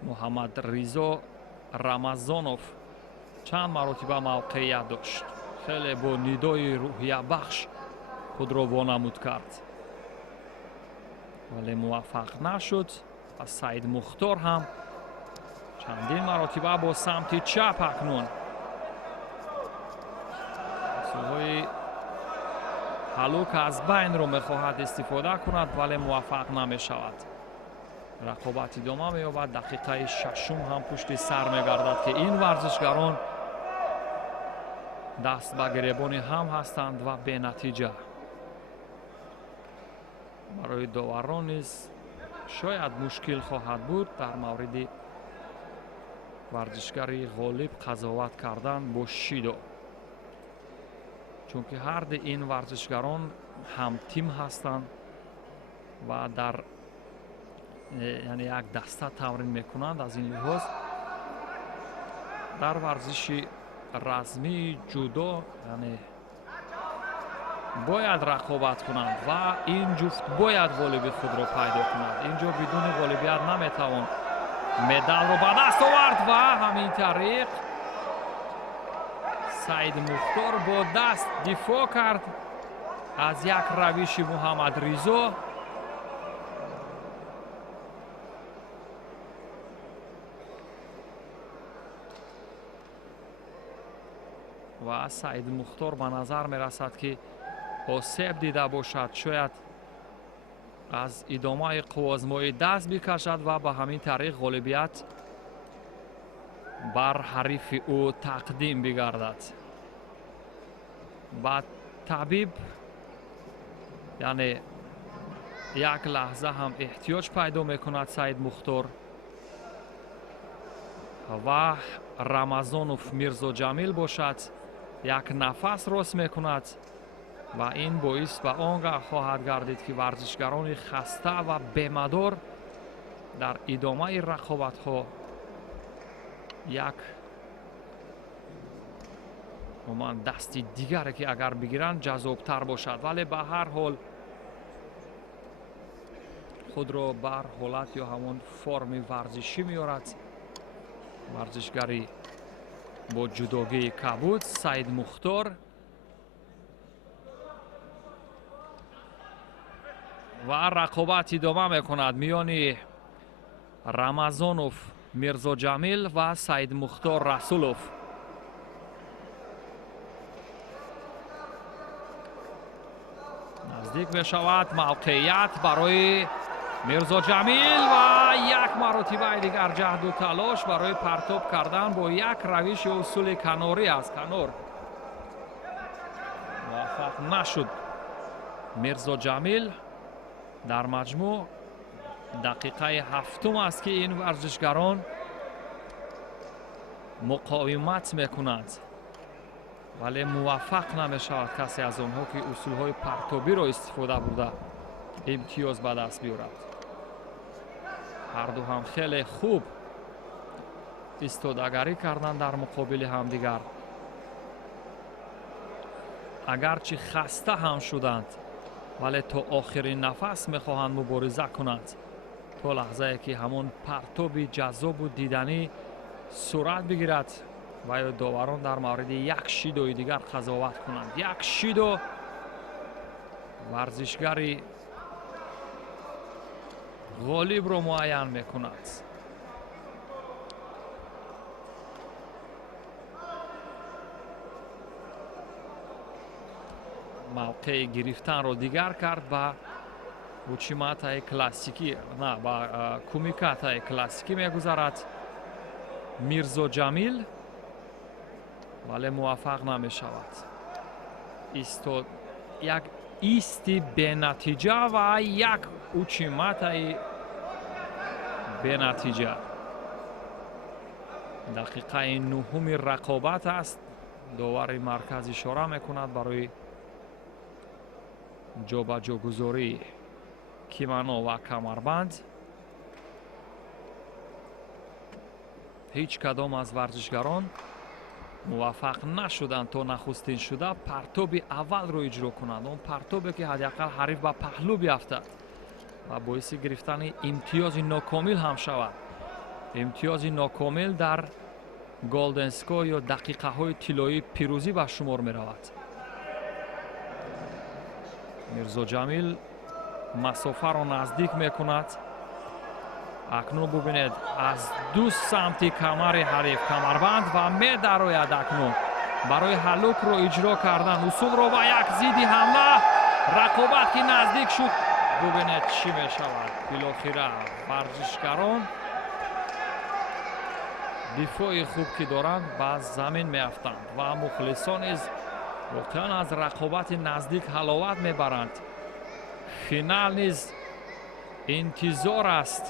муҳаммад ризо рамазонов чанд маротиба мавқеият дошт, хеле бо нидои рӯҳиябахш худро вонамуд кард, вале муваффақ нашуд. ва саид мухтор ҳам чандин маротиба бо самти чап акнун усулҳои ҳалук аз байнро мехоҳад истифода кунад, вале муваффақ намешавад. рақобат идома меёбад. дақиқаи шашум ҳам пушти сар мегардад ки ин варзишгарон даст ба гиребони ҳам ҳастанд ва бенатиҷа. барои доварон низ шояд мушкил хоҳад буд дар мавриди варзишгари ғолиб қазоват кардан бо шидо, чунки ҳарди ин варзишгарон ҳамтим ҳастанд ва дар яъне як даста тамрин мекунанд. аз ин лиҳоз дар варзиши размии ҷудо яъне бояд рақобат кунанд ва ин ҷуфт бояд ғолиби худро пайдо кунад. Инҷо бидуни ғолибият наметавон медалро ба даст овард ва ҳамин тариқ Саид Мухтор бо даст дифоъ кард аз як равиши Муҳаммадризо. ва Саид Мухтор ба назар мерасад ки осеб дида бошад, шояд аз идомаи қувозмоӣ даст бикашад ва ба ҳамин тариқ ғолибият бар ҳарифи ӯ тақдим бигардад. ба табиб яъне як лаҳза ҳам эҳтиёҷ пайдо мекунад Саид Мухтор ва Рамазонов Мирзоҷамил бошад, як нафас рост мекунад ва ин боис ба он гоҳ хоҳад гардид ки варзишгарони хаста ва бемадор дар идомаи рақобатҳо як умуман дасти дигаре ки агар бигиранд ҷаззобтар бошад, вале ба ҳар ҳол худро бар ҳолат ё ҳамон форми варзишӣ меорад варзишгари бо ҷудогии кабуд Саид Мухтор. ва рақобат идома мекунад миёни Рамазонов Мирзоҷамил ва Саид Мухтор Расулов. наздик мешавад мавқеият барои Мирзоҷамил ва як маротибаи дигар ҷаҳду талош барои партоб кардан бо як равиши усули канорӣ аст. Канор муваффақ нашуд Мирзоҷамил. дар маҷмӯъ дақиқаи ҳафтум аст ки ин варзишгарон муқовимат мекунанд, вале муваффақ намешавад касе аз онҳо ки усулҳои партобиро истифода бурда имтиёз ба даст биёрад. ҳарду ҳам хеле хуб истодагарӣ карданд дар муқобили ҳамдигар. агарчи хаста ҳам шуданд, вале то охирин нафас мехоҳанд мубориза кунанд то лаҳзае ки ҳамон партоби ҷаззобу диданӣ сурат бигирад ва ё доварон дар мавриди як шидои дигар қазоват кунанд. як шидо варзишгари ғолибро муайян мекунад. мавқеи гирифтанро дигар кард ба учиматаи классикӣ, на ба кумикатаи классикӣ мегузарад Мирзоҷамил, вале муваффақ намешавад. як исти бенатиҷа ва як учиматаи бенатиҷа. дақиқаи нуҳуми рақобат аст. довари марказ ишора мекунад барои ҷобаҷогузории кимано ва камарбанд. ҳеҷ кадом аз варзишгарон муваффақ нашуданд то нахустин шуда партоби аввалро иҷро кунанд, он партобе ки ҳадақал ҳариф ба паҳлӯ биафтад ва боиси гирифтани имтиёзи нокомил ҳам шавад. имтиёзи нокомил дар голденской ё дақиқаҳои тиллоии пирӯзӣ ба шумор меравад. Мирзоҷамил масофаро наздик мекунад. акнун бубинед аз ду самти камари ҳариф камарбанд ва медарояд акнун барои ҳаллукро иҷро кардан усулро ва як зидди ҳамла рақобат ки наздик шуд. бубинед чӣ мешавад. билохира варзишгарон дифои хуб ки доранд ба замин меафтанд ва мухлисон низ воқеан аз рақобати наздик ҳаловат мебаранд. финал низ интизор аст.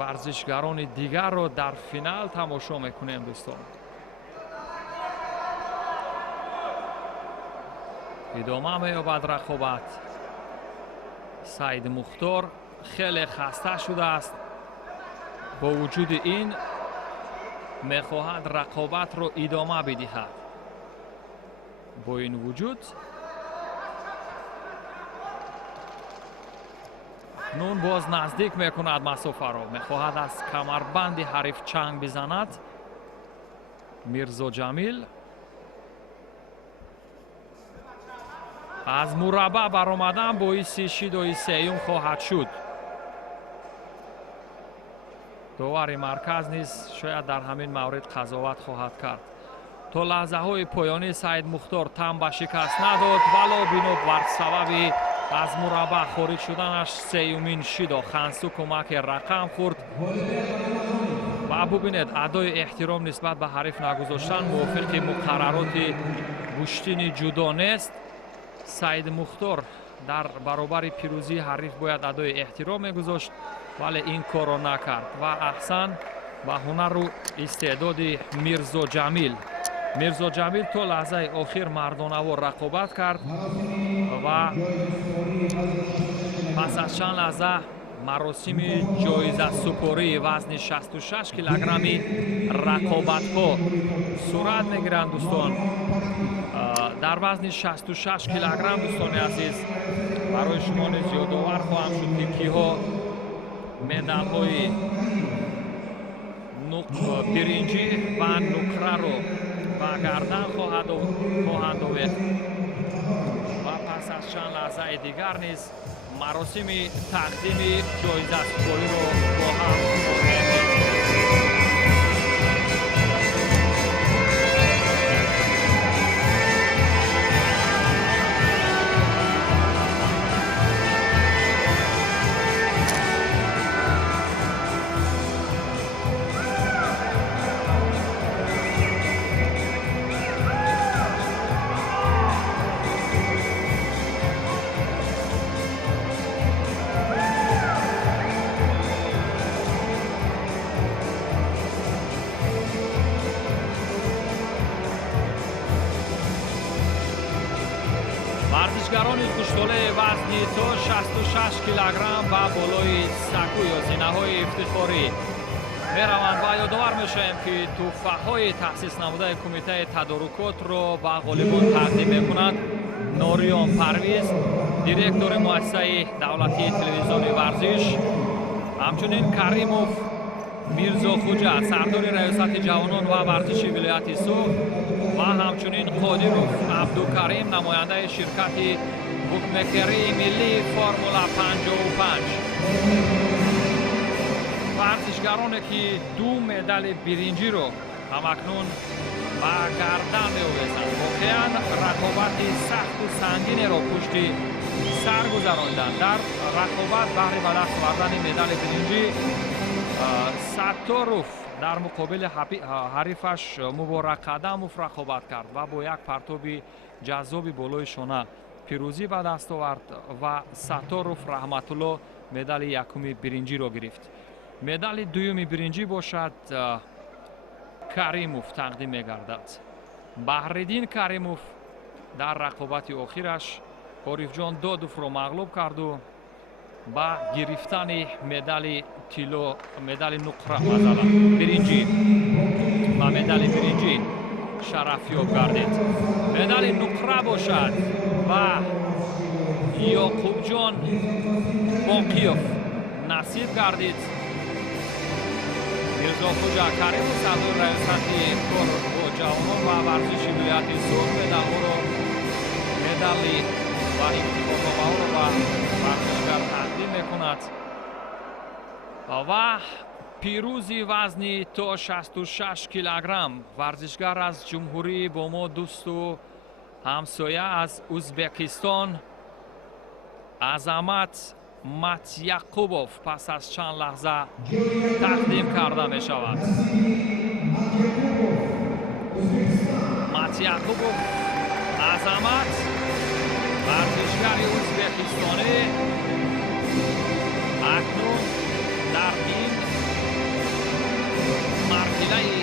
варзишгарони дигарро дар финал тамошо мекунем дӯстон. идома меёбад рақобат. Саид Мухтор хеле хаста шудааст. бо вуҷуди ин мехоҳад рақобатро идома бидиҳад. бо ин вуҷуд нун боз наздик мекунад масофаро, мехоҳад аз камарбанди ҳариф чанг бизанад. Мирзо Ҷамил аз мураббаъ баромадан боиси шидои сеюм хоҳад шуд. довари марказ низ шояд дар ҳамин маврид қазоват хоҳад кард. то лаҳзаҳои поёнӣ Саид Мухтор там ба шикаст надод, вало бино бар сабаби аз мураббаъ хориҷ шуданаш сеюмин шидо Хансу кӯмаке рақам хӯрд. ва бубинед адои эҳтиром нисбат ба ҳариф нагузоштан мувофиқи муқаррароти гӯштини ҷудо нест. Саид Мухтор дар баробари пирӯзии ҳариф бояд адои эҳтиром мегузошт, вале ин корро накард ва аҳсан ба ҳунару истеъдоди Мирзо Ҷамил. Мирзо Ҷамил то лаҳзаи охир мардонавор рақобат кард ва пас аз чанд лаҳза маросими ҷоизасупории вазни 66 килограмми рақобатҳо сурат мегиранд. дӯстон, дар вазни 66 килограмм дӯстони азиз барои шумо низ ёдовар хоҳам шуд ки киҳо медалҳои биринҷӣ ва нуқраро ба гардан хоҳанд овехт ва пас аз чанд лаҳзаи дигар низ маросими тақдими ҷоизасупориро бо ҳам хоҳем дид. варзишгарони куштолаи вазни то 66 килограмм ба болои саку ё зинаҳои ифтихорӣ мераванд ва ёдовар мешавем ки тӯҳфаҳои таъсиснамудаи кумитаи тадорукотро ба ғолибон тақдим мекунад. Нориён Парвиз, директори муассисаи давлатии телевизиони варзиш, ҳамчунин Каримов Мирзо Хуҷа, сардори раёсати ҷавонон ва варзиши вилояти Суғ ва ҳамчунин Қодиров Абдукарим, намояндаи ширкати букмекерии миллии Формула 55. варзишгароне ки ду медали биринҷиро ҳамакнун ба гардан меовезанд, воқеан рақобати сахту сангинеро пушти сар гузаронданд. дар рақобат баҳри ба даст овардани медали биринҷӣ Сатторов дар муқобили ҳарифаш Муборак Қадамов рақобат кард ва бо як партоби ҷаззоби болои шона пирӯзӣ ба даст овард ва Сатторов Раҳматулло медали якуми биринҷиро гирифт. медали дуюми биринҷӣ бошад Каримов тақдим мегардад. Баҳриддин Каримов дар рақобати охираш Орифҷон Додовро мағлуб карду ба гирифтани медали тилло, медали нуқра мазалан биринҷӣ ва медали биринҷӣ шарафёб гардид. медали нуқра бошад ва Ёқубҷон Боқиёв насиб гардид. Мирзо Хуҷа Каримов, сардори раёсати кор бо ҷавонон ва варзиши вилояти Суғ медалҳоро медали ва ифтихорномаҳоро ба варзишгар тақдим мекунад ва пирӯзи вазни то 66 килограмм варзишгар аз ҷумҳурии бо мо дӯсту ҳамсоя аз Узбекистон Азамат Матяқубов пас аз чанд лаҳза тақдим карда мешавад. Матяқубов Азамат, варзишгари ӯзбекистонӣ, акнун дар ин мартилаи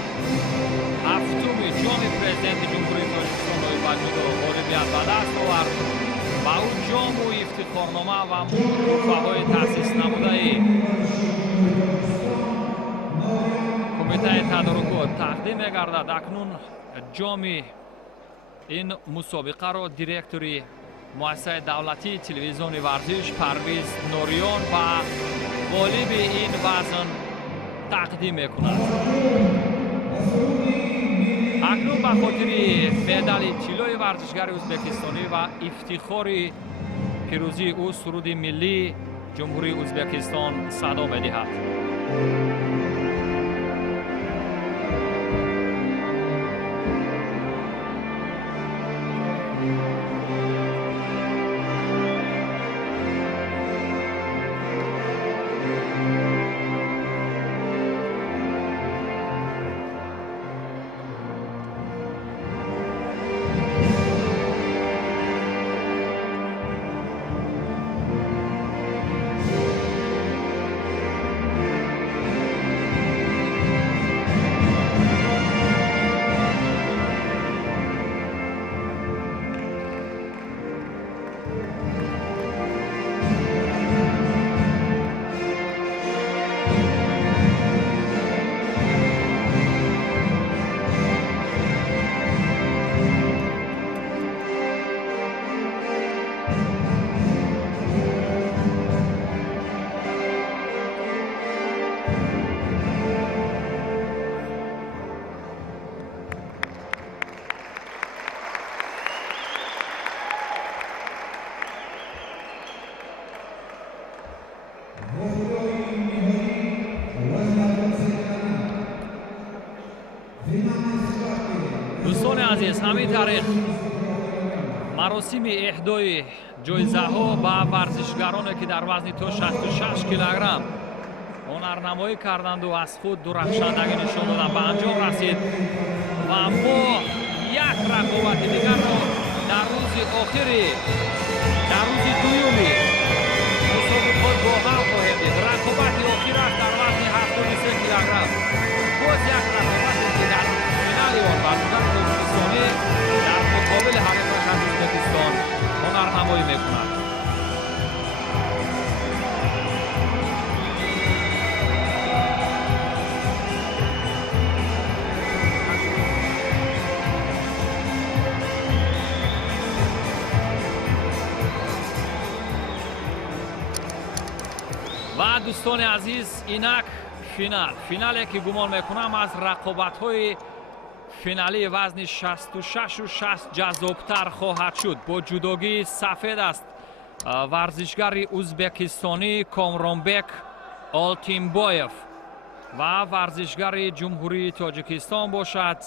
ҳафтуми ҷоми президенти ҷумҳурии Тоҷикистонои ба ҷудо ғолибият ба даст овард. ба ӯ ҷому ифтихорнома ва тӯҳфаҳои таъсиснамудаи قومیته تدارکات تقدیم می‌گردد. اکنون جام این مسابقه را دیرکتوری مؤسسه دولتی تلویزیون ورزش پرویز نوریان و غالب این وزن تقدیم می‌کند. اکنون به خاطر مدال طلای ورزشگر ازبکستانی و افتخار پیروزی او سرود ملی جمهوری ازبکستان صدا می‌دهد. دوستان عزیز، همین طریق مراسم اهدای جایزه ها به ورزشگرانی که در وزن تا 66 کیلوگرم هنرنمایی کردند و از خود درخشندگی نشان دادند به انجام رسید و ما یک رقابت دیگر را در روز آخری در روز دومی مسابقات با هم خواهیم دید. رقابت آخر است در وزن 73 کیلوگرم. باز یک رقابت که در فینال آن ورزشگر ازبکستانی در مقابل حریفش از ازبکستان هنرنمایی میکند. و دوستان عزیز، اینک فینالی که گمان میکنم از رقابت‌های فینالی وزن 66 و 60 جذابتر خواهد شد. با جداگی سفید است ورزشگر ازبکستانی کامرانبک آلتینبایف و ورزشگر جمهوری تاجیکستان باشد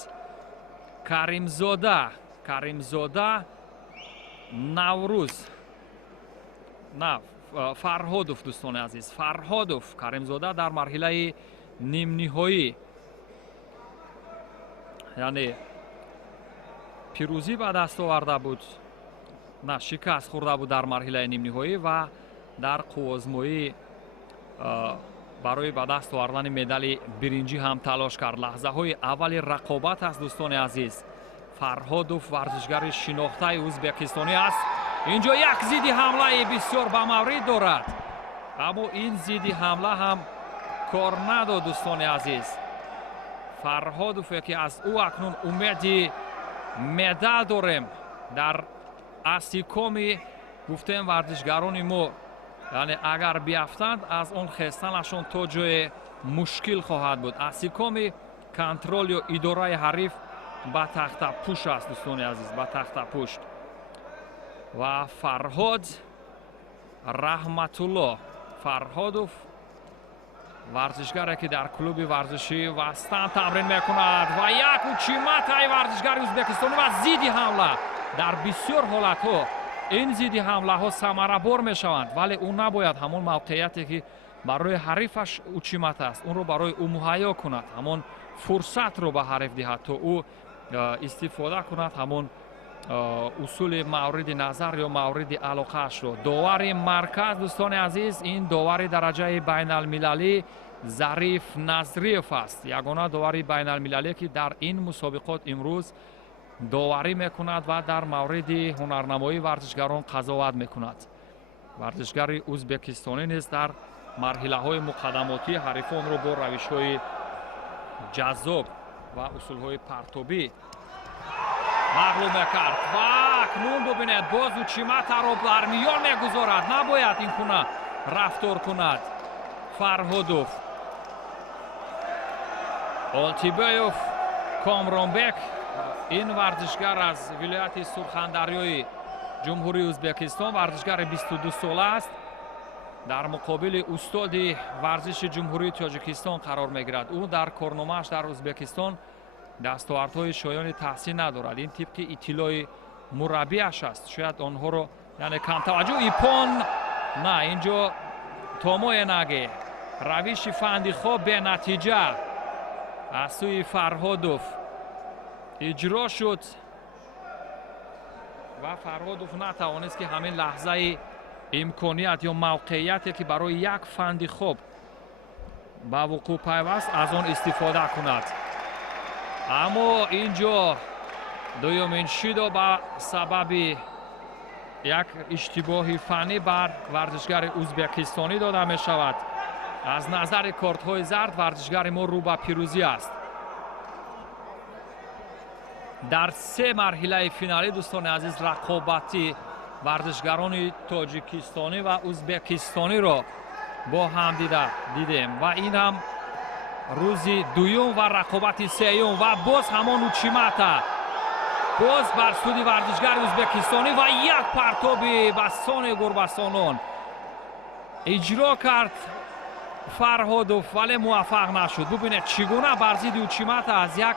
کریمزاده نوروز فرهادوف. دوستان عزیز، فرهادوف کریمزاده در مرحله نیم نهایی، یعنی پیروزی به دست آورده بود، نه شکست خورده بود در مرحله نیم نهایی و در قوزمایی برای به دست آوردن مدال برنجی هم تلاش کرد. لحظه های اول رقابت است دوستان عزیز. فرهادوف ورزشگر شناخته ازبکستانی است. اینجا یک ضد حمله بسیار به مورد دارد، اما این ضد حمله هم کار نداد دوستان عزیز. فرهادوف که از او اکنون امید مدال داریم در استحکام گفتیم ورزشگران ما، یعنی اگر بیفتند از اون خستنشون تا جای مشکل خواهد بود. استحکام کنترل یا اداره حریف به تخت پوش است دوستان عزیز، به تخت پشت. و فرهاد رحمت الله فرهادوف ورزشگری که در کلوب ورزشی وستن تمرین میکند و یک اوچیمت ورزشگر ازبکستانی و ضد حمله. در بسیار حالت ها این ضد حمله ها ثمره بار میشوند، ولی اون نباید همون موقعیتی که برای حریفش اوچیمت است اون رو برای او مهیا کند، همون فرصت رو به حریف دهد تا او استفاده کند همون اصول مورد نظر یا مورد علاقه اش رو. داور مرکز دوستان عزیز، این داور درجه بین المللی ظریف نظریف است، یگانه داور بین المللی که در این مسابقات امروز داوری میکند و در مورد هنرنمایی ورزشگران قضاوت میکند. ورزشگر ازبکستانی نیز در مرحله های مقدماتی حریفان رو با روش های ҷаззоб ва усулҳои партобӣ мағлуб мекард ва акнун бубинед боз Учиматаро дар миён мегузорад. Набояд ин гуна рафтор кунад Фарҳодов. Олтибоев, Комронбек, ин варзишгар аз вилояти Сурхандарёи ҷумҳурии Ӯзбекистон, варзишгари 22 сола аст. дар муқобили устоди варзиши ҷумҳурии Тоҷикистон қарор мегирад. ӯ дар корномааш дар Ӯзбекистон дастовардҳои шоёни таҳсин надорад. ин тибқи иттилои мураббиаш аст. шояд онҳоро яъне камтаваҷҷӯҳ. Ипон на инҷо Томое Наге равиши фанди хоб бенатиҷа аз сӯи Фарҳодов иҷро шуд ва Фарҳодов натавонист ки ҳамин лаҳзаи имконият ё мавқеияте ки барои як фанди хоб ба вуқӯъ пайваст аз он истифода кунад. аммо инҷо дуюмин шидо ба сабаби як иштибоҳи фанӣ бар варзишгари ӯзбекистонӣ дода мешавад. аз назари кортҳои зард варзишгари мо рӯ ба пирӯзӣ аст. дар се марҳилаи финалӣ дӯстони азиз рақобати варзишгарони тоҷикистонӣ ва ӯзбекистониро бо ҳам дидем ва ин ҳам рӯзи дуюм ва рақобати сеюм ва боз ҳамон Учимата боз бар суди варзишгари ӯзбекистонӣ ва як партоби ба сони гурбасонон иҷро кард Фарҳодов, вале муваффақ нашуд. бубинед чӣ гуна бар зидди Учимата аз як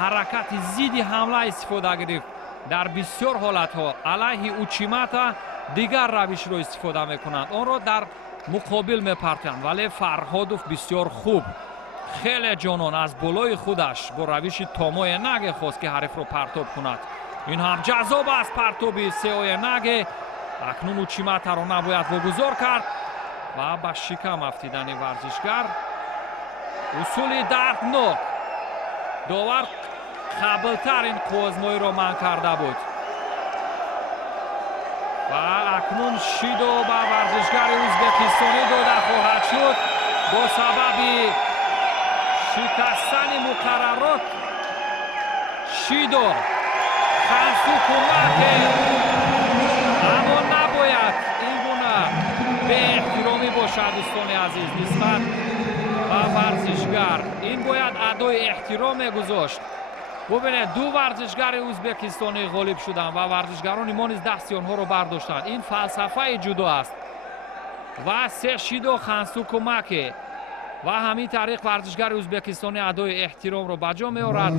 ҳаракати зидди ҳамла истифода гирифт. дар бисёр ҳолатҳо алайҳи Учимата дигар равишро истифода мекунанд, онро дар муқобил мепартоянд, вале Фарҳодов бисёр хуб, хеле ҷонон аз болои худаш бо равиши Томое Наге хост ки ҳарифро партоб кунад. ин ҳам ҷаззоб аст партоби Сеое Наге. акнун Учиматаро набояд вогузор кард ва ба шикам афтидани варзишгар. усули дарднок. довар қаблтар ин қувозмоиро манъ карда буд ва акнун шидо ба варзишгари ӯзбекистонӣ дода хоҳад шуд бо сабаби шикастани муқаррарот. шидо хансу кӯмаке, аммо набояд ин гуна беэҳтиромӣ бошад дӯстони азиз нисбат ба варзишгар. ин бояд адои эҳтиром мегузошт. бубинед ду варзишгари ӯзбекистонӣ ғолиб шуданд ва варзишгарони мо низ дасти онҳоро бардоштанд. ин фалсафаи ҷудо аст ва се шидо хансу кӯмаке ва ҳамин тариқ варзишгари ӯзбекистонӣ адои эҳтиромро ба ҷо меорад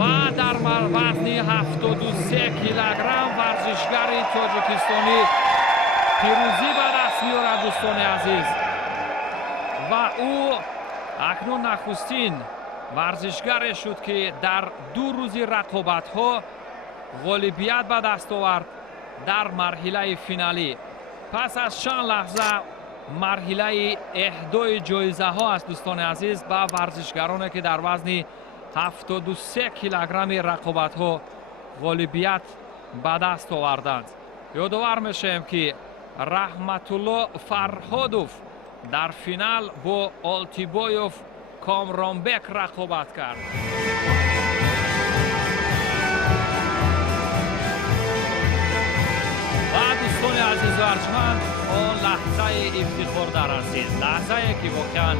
ва дар вазни 73 килограмм варзишгари тоҷикистонӣ пирӯзӣ ба даст меорад дӯстони азиз ва ӯ акнун нахустин варзишгаре шуд ки дар ду рӯзи рақобатҳо ғолибият ба даст овард дар марҳилаи финалӣ. пас аз чанд лаҳза марҳилаи эҳдои ҷоизаҳо аст дӯстони азиз ба варзишгароне ки дар вазни 73 килограмми рақобатҳо ғолибият ба даст оварданд. ёдовар мешавем ки Раҳматулло Фарҳодов дар финал бо Олтибоев Комронбек рақобат кард. ва дӯстони азизу арҷманд, он лаҳзаи ифтихордар расид. лаҳзае ки воқеан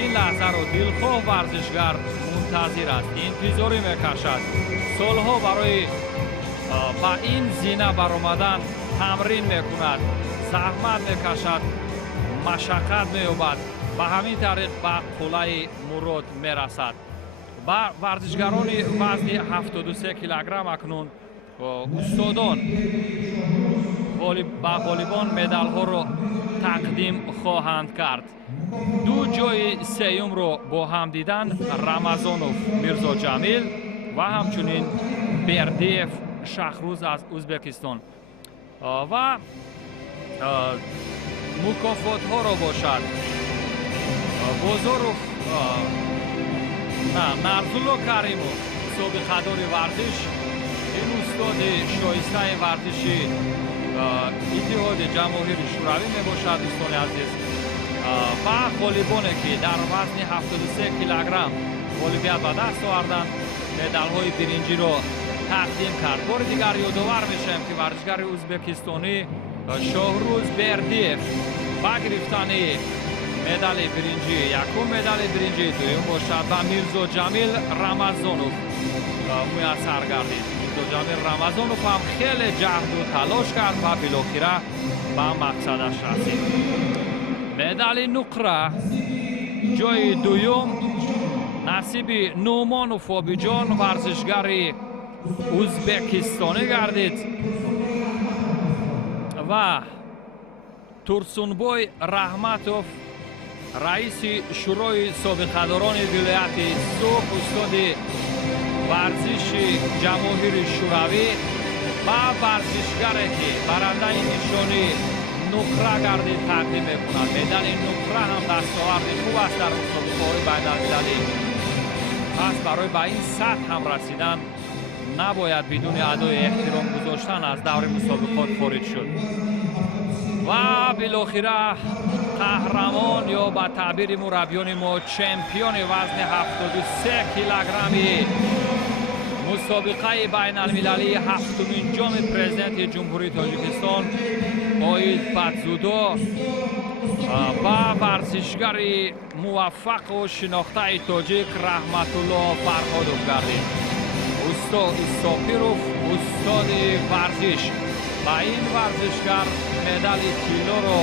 ин лаҳзаро дилхоҳ варзишгар мунтазир аст, интизорӣ мекашад. солҳо барои ба ин зина баромадан тамрин мекунад, заҳмат мекашад, машаққат меёбад, ба ҳамин тариқ ба қулаи мурод мерасад. ба варзишгарони вазни 73 килограмм акнун устодон ба ғолибон медалҳоро тақдим хоҳанд кард. ду ҷои сеюмро бо ҳам дидан Рамазонов Мирзоҷамил ва ҳамчунин Бердиев Шахрӯз аз Ӯзбекистон. ва мукофотҳоро бошад Бозоров, Нарзулло Каримов, собиқадори варзиш, ин устоди шоистаи варзиши иттиҳоди ҷамоҳири шӯравӣ мебошад дӯстони азиз. ва ғолибоне ки дар вазни 73 килограмм غالبیت به دست آوردن، مدال‌های برنجی رو تقدیم کرد. بار دیگر یادآور میشم که ورزشگر ازبکستانی شاهروز بردیف با گرفتن مدال برنجی یکم مدال برنجی دوم باشد و میرزا جمیل رمضانوف میسر گردید. میرزا جمیل رمضانوف هم خیلی جهد و تلاش کرد و بالاخره به مقصدش رسید. مدال نقره جای دوم نصیب نومانوف آبیجان ورزشگر ازبکستانی گردید و ترسونبوی رحمتوف رئیس شورای سابقه‌داران ولایت سوخ استاد ورزش جماهیر شوروی و ورزشگری که برنده نشانی نقره گردید تقدیم می‌کند. مدال نقره هم دستاورد خوب است در مسابقه‌های بین‌المللی. پس برای به این سطح هم رسیدن نباید بدون ادای احترام گذاشتن از دور مسابقات خارج شد. و بالاخره قهرمان یا به تعبیر مربیان ما چمپیون وزن 73 کیلوگرمی مسابقه بین المللی هفتمین جام پرزیدنت جمهوری تاجیکستان آید باتزودا و ورزشگر موفق و شناخته تاجیک رحمت الله فرهادوف گردید. استاد ساپیروف استاد ورزش و این ورزشگر مدال طلا را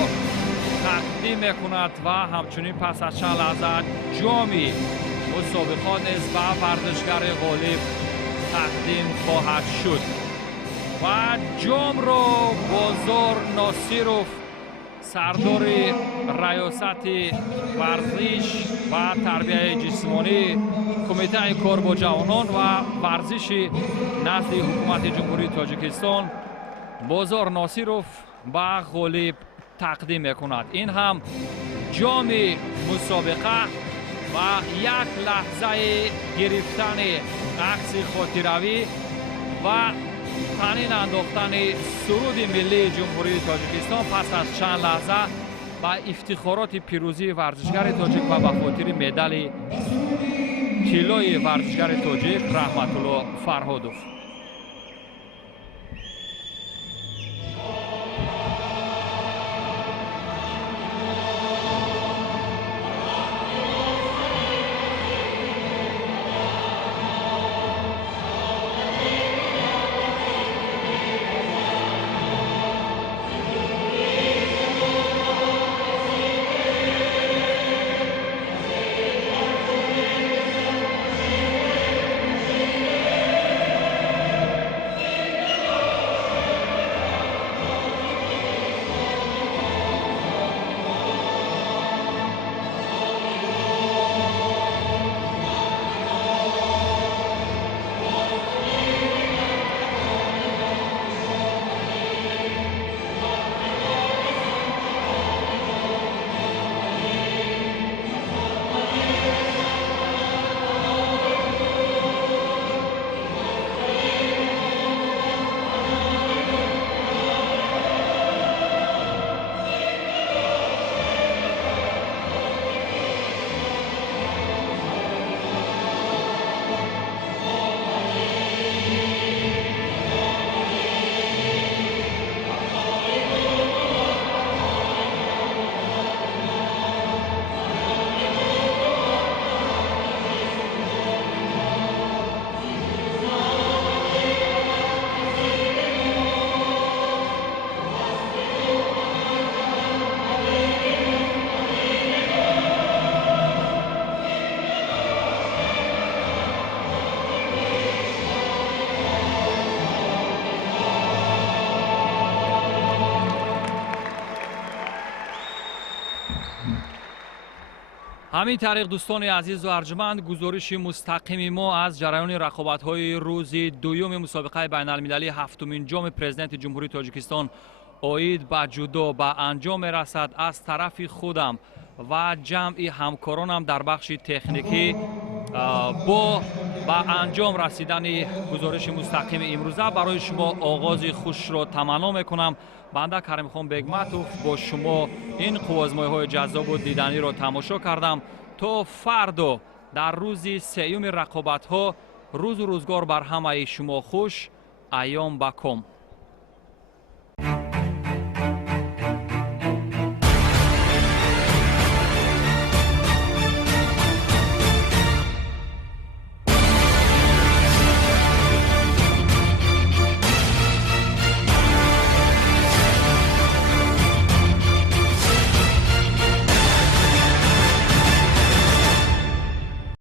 تقدیم میکند و همچنین پس از چند لحظه جامی مسابقات نیز به ورزشگر غالب تقدیم خواهد شد و جام را بازار ناصیروف سردار ریاست ورزش و تربیت جسمانی کمیته کار با جوانان و ورزش نزد حکومت جمهوری تاجیکستان بازار ناصیروف به غالب تقدیم میکند. این هم جام مسابقه و یک لحظه گرفتن عکس خاطروی و تنین انداختن سرود ملی جمهوری تاجیکستان پس از چند لحظه و افتخارات پیروزی ورزشگر تاجیک و به خاطر مدال طلای ورزشگر تاجیک رحمت الله فرهادوف. همین طریق دوستان عزیز و ارجمند گزارش مستقیم ما از جریان رقابت‌های روز دوم مسابقه بین‌المللی هفتمین جام پرزیدنت جمهوری تاجیکستان آید به جودو به انجام رسد. از طرف خودم و جمعی همکارانم در بخش تکنیکی با به انجام رسیدن گزارش مستقیم امروزه برای شما آغاز خوش را تمنا میکنم. بنده کریم خان بگمتوف با شما این قوازمایه‌های جذاب و دیدنی را تماشا کردم. تا فردا در روز سیوم رقابت ها روز و روزگار بر همه شما خوش ایام بکم.